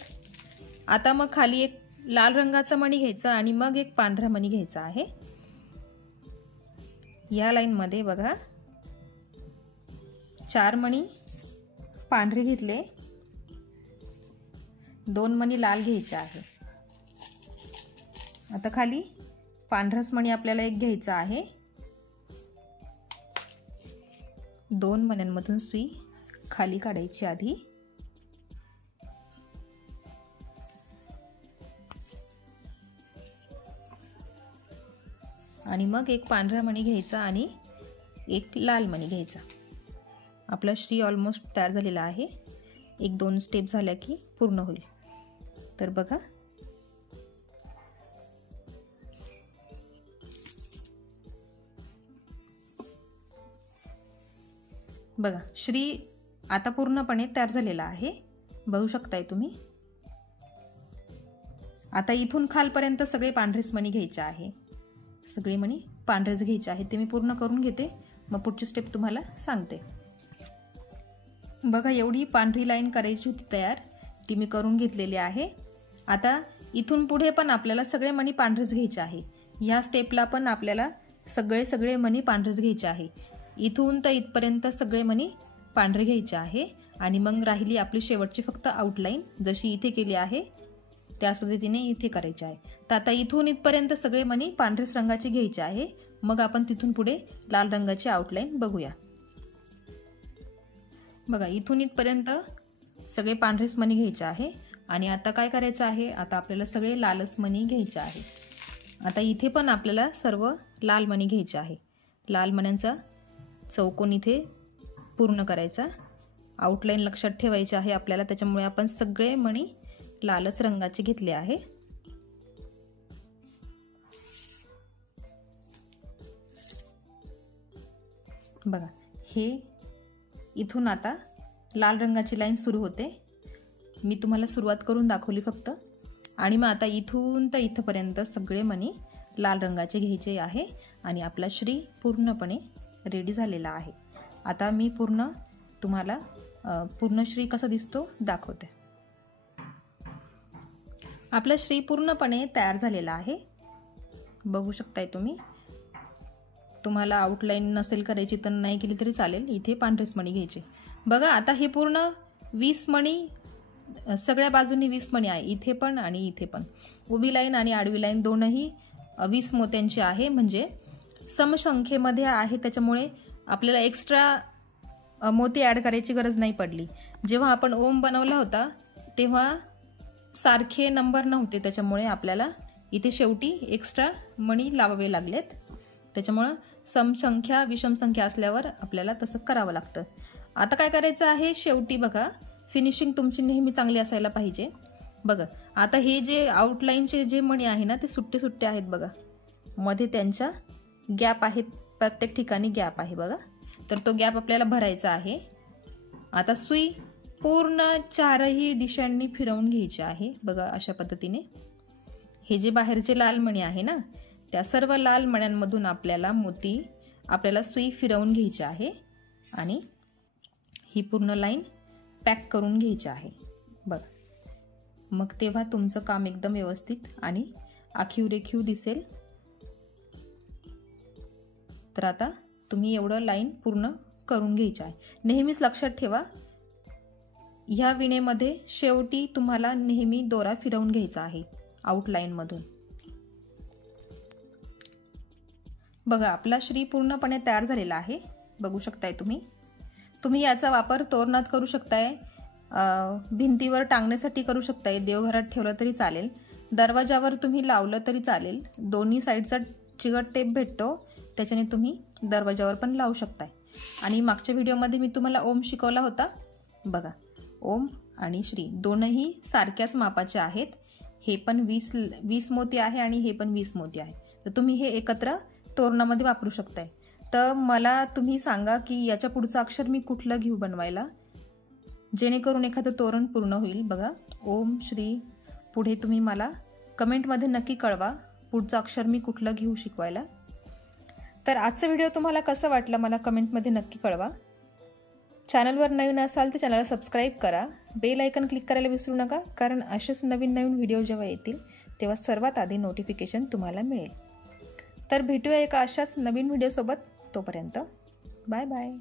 आता मग खाली 1 लाल रंगाचा मणी घ्यायचा आणि मग 1 पांढरा मणी घ्यायचा आहे। या लाईन मध्ये बघा 4 मणी पांढरे घेतले, 2 मणी लाल घ्यायचे आहे। आता खाली पांढराच मणी आपल्याला 1 घ्यायचा आहे। 2 मण्यांमधून सुई खाली काढायची आधी, आणि मग 1 पांढरा मणी घ्यायचा आणि 1 लाल मणी घ्यायचा। आपला श्री ऑलमोस्ट तयार झालेला आहे। 1-2 स्टेप झाल्या की पूर्ण होईल। तर बघा श्री आता पूर्णपणे तयार झालेला आहे, बघू शकताय तुम्ही। आता इथून खालपर्यंत सगळे पांढरेच मणी घ्यायचे आहे, सगळे मणी पांढरेच घ्यायचे आहे। ते मी पूर्ण करून घेते, मग पुढची स्टेप तुम्हाला सांगते। बघा एवढी पांढरी लाईन करायची होती तयार, ती मी करून घेतलेली आहे। आता इथून पुढे पण आपल्याला सगळे मणी पांढरेच घ्यायचे आहे। या स्टेपला पण आपल्याला सगळे मणी पांढरेच घ्यायचे आहे। इथून तर इथपर्यंत सगळे मणी पांढरे घ्यायचे आहे आणि मग राहिली आपली शेवटची फक्त आउटलाईन, जशी इथे केली आहे त्याच पद्धतीने इथे करायचे आहे। तर आता इथून इथपर्यंत सगळे मणी पांढरेच रंगाचे घ्यायचे आहे, मग आपण तिथून पुढे लाल रंगाची आउटलाईन बघूया। बघा इथून इथपर्यंत सगळे पांढरेच मणी घ्यायचे आहे आणि आता काय करायचं आहे, आता आपल्याला सगळे लालच मणी घ्यायचे आहे। आता इथे पण आपल्याला सर्व लाल मणी घ्यायचे आहे। लाल मण्यांचा चौकोन इथे पूर्ण करायचा, आउटलाईन लक्षात ठेवायची आहे आपल्याला, त्याच्यामुळे आपण सगळे मणी लालच रंगाचे घेतले आहे। बघा हे इथून आता लाल रंगाची लाईन सुरू होते, मी तुम्हाला सुरुवात करून दाखवली फक्त, आणि मग आता इथून तर इथपर्यंत सगळे मणी लाल रंगाचे घ्यायचे आहे आणि आपला श्री पूर्णपणे रेडी झालेला आहे। आता मी तुम्हाला पूर्ण श्री कसा दिसतो दाखवते। आपला श्री पूर्णपणे तयार झालेला आहे, बघू शकताय तुम्ही। तुम्हाला आउटलाईन नसेल करायची तर नाही केली तरी चालेल, इथे पांढरेच मणी घ्यायचे। बघा आता हे पूर्ण 20 मणी, सगळ्या बाजूंनी 20 मणी आहे, इथे पण आणि इथे पण। उभी लाईन आणि आडवी लाईन दोनही 20 मोत्यांची आहे, म्हणजे समसंख्येमध्ये आहे, त्याच्यामुळे आपल्याला एक्स्ट्रा मोती ॲड करायची गरज नाही पडली। जेव्हा आपण ओम बनवला होता तेव्हा सारखे नंबर नव्हते, त्याच्यामुळे आपल्याला इथे शेवटी एक्स्ट्रा मणी लावावे लागलेत। त्याच्यामुळे समसंख्या विषम संख्या असल्यावर आपल्याला तसं करावं लागतं। आता काय करायचं आहे, शेवटी बघा फिनिशिंग तुमची नेहमी चांगली असायला पाहिजे। बघा आता हे जे आउटलाईनचे जे मणी आहे ना ते सुट्टे सुट्टे आहेत, बघा मध्ये त्यांच्या गॅप आहेत, प्रत्येक ठिकाणी गॅप आहे बघा, तर तो गॅप आपल्याला भरायचा आहे। आता सुई पूर्ण 4ही दिशांनी फिरवून घ्यायची आहे, बघा अशा पद्धतीने। हे जे बाहेरचे लाल मणी आहे ना, त्या सर्व लाल मण्यांमधून आपल्याला सुई फिरवून घ्यायची आहे आणि ही पूर्ण लाईन पॅक करून घ्यायची आहे बघा, मग तेव्हा तुमचं काम एकदम व्यवस्थित आणि आखीव रेखीव दिसेल। तर आता तुम्ही एवढं लाईन पूर्ण करून घ्यायची आहे। नेहमीच लक्षात ठेवा, ह्या विणेमध्ये शेवटी तुम्हाला नेहमी दोरा फिरवून घ्यायचा आहे आउटलाईन मधून। बघा आपला श्री पूर्णपणे तयार झालेला आहे, बघू शकताय तुम्ही। तुम्ही याचा वापर तोरणात करू शकताय, भिंतीवर टांगण्यासाठी करू शकताय, देवघरात ठेवलं तरी चालेल, दरवाजावर तुम्ही लावलं तरी चालेल. दोन्ही साईडचा चिकट टेप भेटतो, त्याच्याने तुम्ही दरवाजावर पण लावू शकताय. आणि मागच्या व्हिडिओमध्ये मी तुम्हाला ओम शिकवला होता बघा. ओम आणि श्री दोनही सारख्याच मापाचे आहेत. हे पण 20 मोती आहे आणि हे पण 20 मोती आहे. तर तुम्ही हे एकत्र तोरणामध्ये वापरू शकताय. तर मला तुम्ही सांगा की याच्या पुढचं अक्षर मी कुठलं घेऊ बनवायला, जेणेकरून एखादं तोरण पूर्ण होईल. बघा, ओम श्री पुढे तुम्ही मला कमेंटमध्ये नक्की कळवा पुढचं अक्षर मी कुठलं घेऊ शिकवायला. तर आजचा व्हिडिओ तुम्हाला कसा वाटला मला कमेंटमध्ये नक्की कळवा. चॅनलवर नवीन असाल तर चॅनलला सबस्क्राईब करा, बेल आयकन क्लिक करायला विसरू नका, कारण असेच नवीन व्हिडिओ जेव्हा येतील तेव्हा सर्वात आधी नोटिफिकेशन तुम्हाला मिळेल. तर भेटूया एका अशाच नवीन व्हिडिओसोबत. तोपर्यंत बाय बाय.